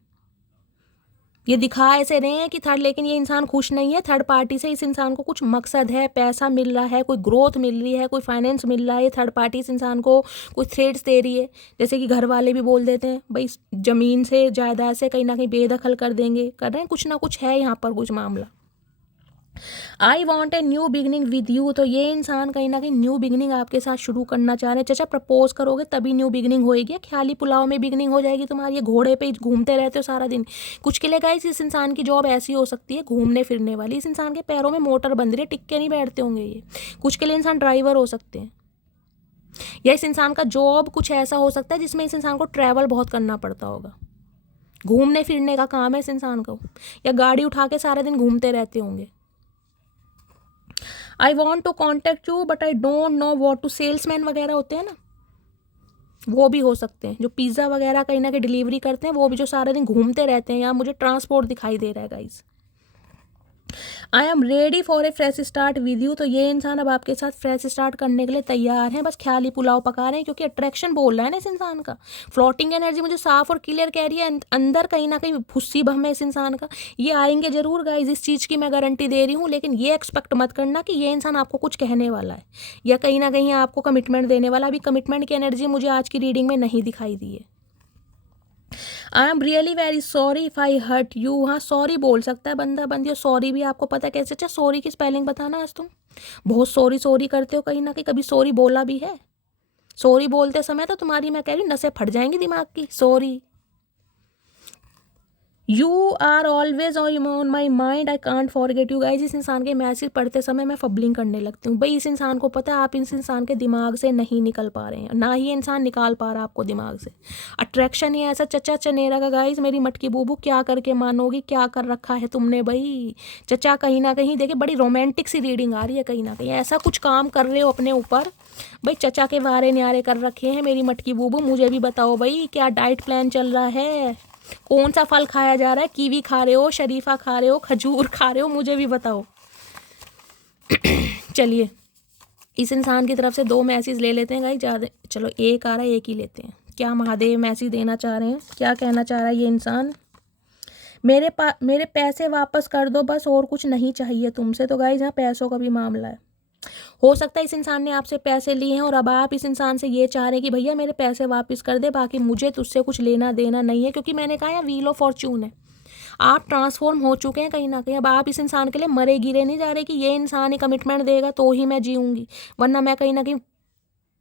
ये दिखा ऐसे रहे हैं कि थर्ड, लेकिन ये इंसान खुश नहीं है थर्ड पार्टी से। इस इंसान को कुछ मकसद है, पैसा मिल रहा है, कोई ग्रोथ मिल रही है, कोई फाइनेंस मिल रहा है। ये थर्ड पार्टी इस इंसान को कुछ थ्रेड्स दे रही है, जैसे कि घर वाले भी बोल देते हैं भाई ज़मीन से जायदाद से कहीं ना कहीं बेदखल कर देंगे, कर रहे हैं, कुछ ना कुछ है यहाँ पर कुछ मामला। I want a new beginning with you, तो ये इंसान कहीं ना कहीं न्यू बिगनिंग आपके साथ शुरू करना चाह रहे हैं। चाचा प्रपोज करोगे तभी न्यू बिगनिंग होएगी, या ख्याली पुलाव में बिगनिंग हो जाएगी तुम्हारी? ये घोड़े पे घूमते रहते हो सारा दिन। कुछ के लिए गाइस इस इंसान की जॉब ऐसी हो सकती है घूमने फिरने वाली, इस इंसान के पैरों में मोटर बंध रही है, टिक के नहीं बैठते होंगे ये। कुछ के लिए इंसान ड्राइवर हो सकते हैं, या इस इंसान का जॉब कुछ ऐसा हो सकता है जिसमें इस इंसान को ट्रैवल बहुत करना पड़ता होगा, घूमने फिरने का काम है इस इंसान को, या गाड़ी उठा के सारा दिन घूमते रहते होंगे। I want to contact you but I don't know what to, salesman वगैरह होते हैं ना, वो भी हो सकते हैं, जो पिज़्ज़ा वगैरह कहीं ना कहीं डिलीवरी करते हैं, वो भी जो सारा दिन घूमते रहते हैं। यहाँ मुझे ट्रांसपोर्ट दिखाई दे रहा है guys. I am ready for a fresh start with you, तो ये इंसान अब आपके साथ फ्रेश स्टार्ट करने के लिए तैयार हैं, बस ख्याली पुलाव पका रहे हैं, क्योंकि अट्रैक्शन बोल रहा है ना इस इंसान का। फ्लोटिंग एनर्जी मुझे साफ और क्लियर कह रही है, अंदर कहीं ना कहीं फुस्सी बम है इस इंसान का। ये आएंगे जरूर गाइज, इस चीज़ की मैं गारंटी दे रही हूँ, लेकिन ये एक्सपेक्ट मत करना कि ये इंसान आपको कुछ कहने वाला है, या कहीं ना कहीं आपको कमिटमेंट देने वाला। अभी कमिटमेंट की एनर्जी मुझे आज की रीडिंग में नहीं दिखाई दी है। I am really very sorry if I hurt you, हाँ सॉरी बोल सकता है बंदा बंदी, और सॉरी भी आपको पता है कैसे। अच्छा सॉरी की स्पेलिंग बताना आज तुम बहुत सॉरी सॉरी करते हो कहीं ना कहीं, कभी सॉरी बोला भी है? सॉरी बोलते समय तो तुम्हारी, मैं कह रही हूँ, नसें फट जाएंगी दिमाग की। Sorry, you are always on my mind, I can't forget you. Guys, इस इंसान के मैसेज पढ़ते समय मैं फबलिंग करने लगती हूँ। भाई इस इंसान को पता है आप इस इंसान के दिमाग से नहीं निकल पा रहे हैं, ना ही इंसान निकाल पा रहा आपको दिमाग से। अट्रैक्शन ही ऐसा चचा चनेरा का। गाइज मेरी मटकी बूबू, क्या करके मानोगी, क्या कर रखा है तुमने भाई। चचा कहीं ना कहीं देखिए बड़ी रोमांटिक सी रीडिंग आ रही है, कहीं ना कहीं ऐसा कुछ काम कर रहे हो अपने ऊपर। भाई चचा के वारे न्यारे कर रखे हैं मेरी मटकी बूबू। मुझे भी बताओ भाई, क्या डाइट प्लान चल रहा है, कौन सा फल खाया जा रहा है, कीवी खा रहे हो, शरीफा खा रहे हो, खजूर खा रहे हो, मुझे भी बताओ। चलिए इस इंसान की तरफ से 2 मैसेज ले लेते हैं गाइस, ज़्यादा चलो एक आ रहा है, एक ही लेते हैं। क्या महादेव मैसेज देना चाह रहे हैं, क्या कहना चाह रहा है ये इंसान। मेरे पैसे वापस कर दो बस, और कुछ नहीं चाहिए तुमसे। तो गाइस यहाँ पैसों का भी मामला है। हो सकता है इस इंसान ने आपसे पैसे लिए हैं और अब आप इस इंसान से ये चाह रहे हैं कि भैया मेरे पैसे वापस कर दे, बाकी मुझे तुझसे कुछ लेना देना नहीं है। क्योंकि मैंने कहा व्हील ऑफ फॉर्च्यून है, आप ट्रांसफॉर्म हो चुके हैं कहीं ना कहीं। अब आप इस इंसान के लिए मरे गिरे नहीं जा रहे कि ये इंसान ही कमिटमेंट देगा तो ही मैं जीऊँगी, वरना मैं कहीं ना कहीं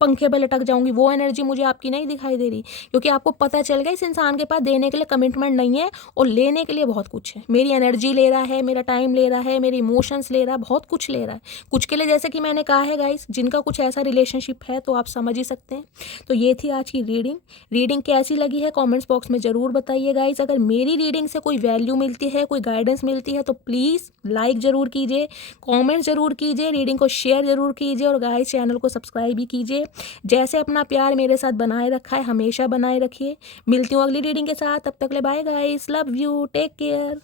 पंखे पे लटक जाऊंगी। वो एनर्जी मुझे आपकी नहीं दिखाई दे रही, क्योंकि आपको पता चल गया इस इंसान के पास देने के लिए कमिटमेंट नहीं है और लेने के लिए बहुत कुछ है। मेरी एनर्जी ले रहा है, मेरा टाइम ले रहा है, मेरे इमोशंस ले रहा है, बहुत कुछ ले रहा है। कुछ के लिए जैसे कि मैंने कहा है गाइस, जिनका कुछ ऐसा रिलेशनशिप है तो आप समझ ही सकते हैं। तो ये थी आज की रीडिंग कैसी लगी है कॉमेंट्स बॉक्स में ज़रूर बताइए गाइस। अगर मेरी रीडिंग से कोई वैल्यू मिलती है, कोई गाइडेंस मिलती है तो प्लीज़ लाइक ज़रूर कीजिए, कॉमेंट ज़रूर कीजिए, रीडिंग को शेयर ज़रूर कीजिए और गाइस चैनल को सब्सक्राइब भी कीजिए। जैसे अपना प्यार मेरे साथ बनाए रखा है हमेशा बनाए रखिए। मिलती हूँ अगली रीडिंग के साथ, तब तक ले bye guys, love you, take care.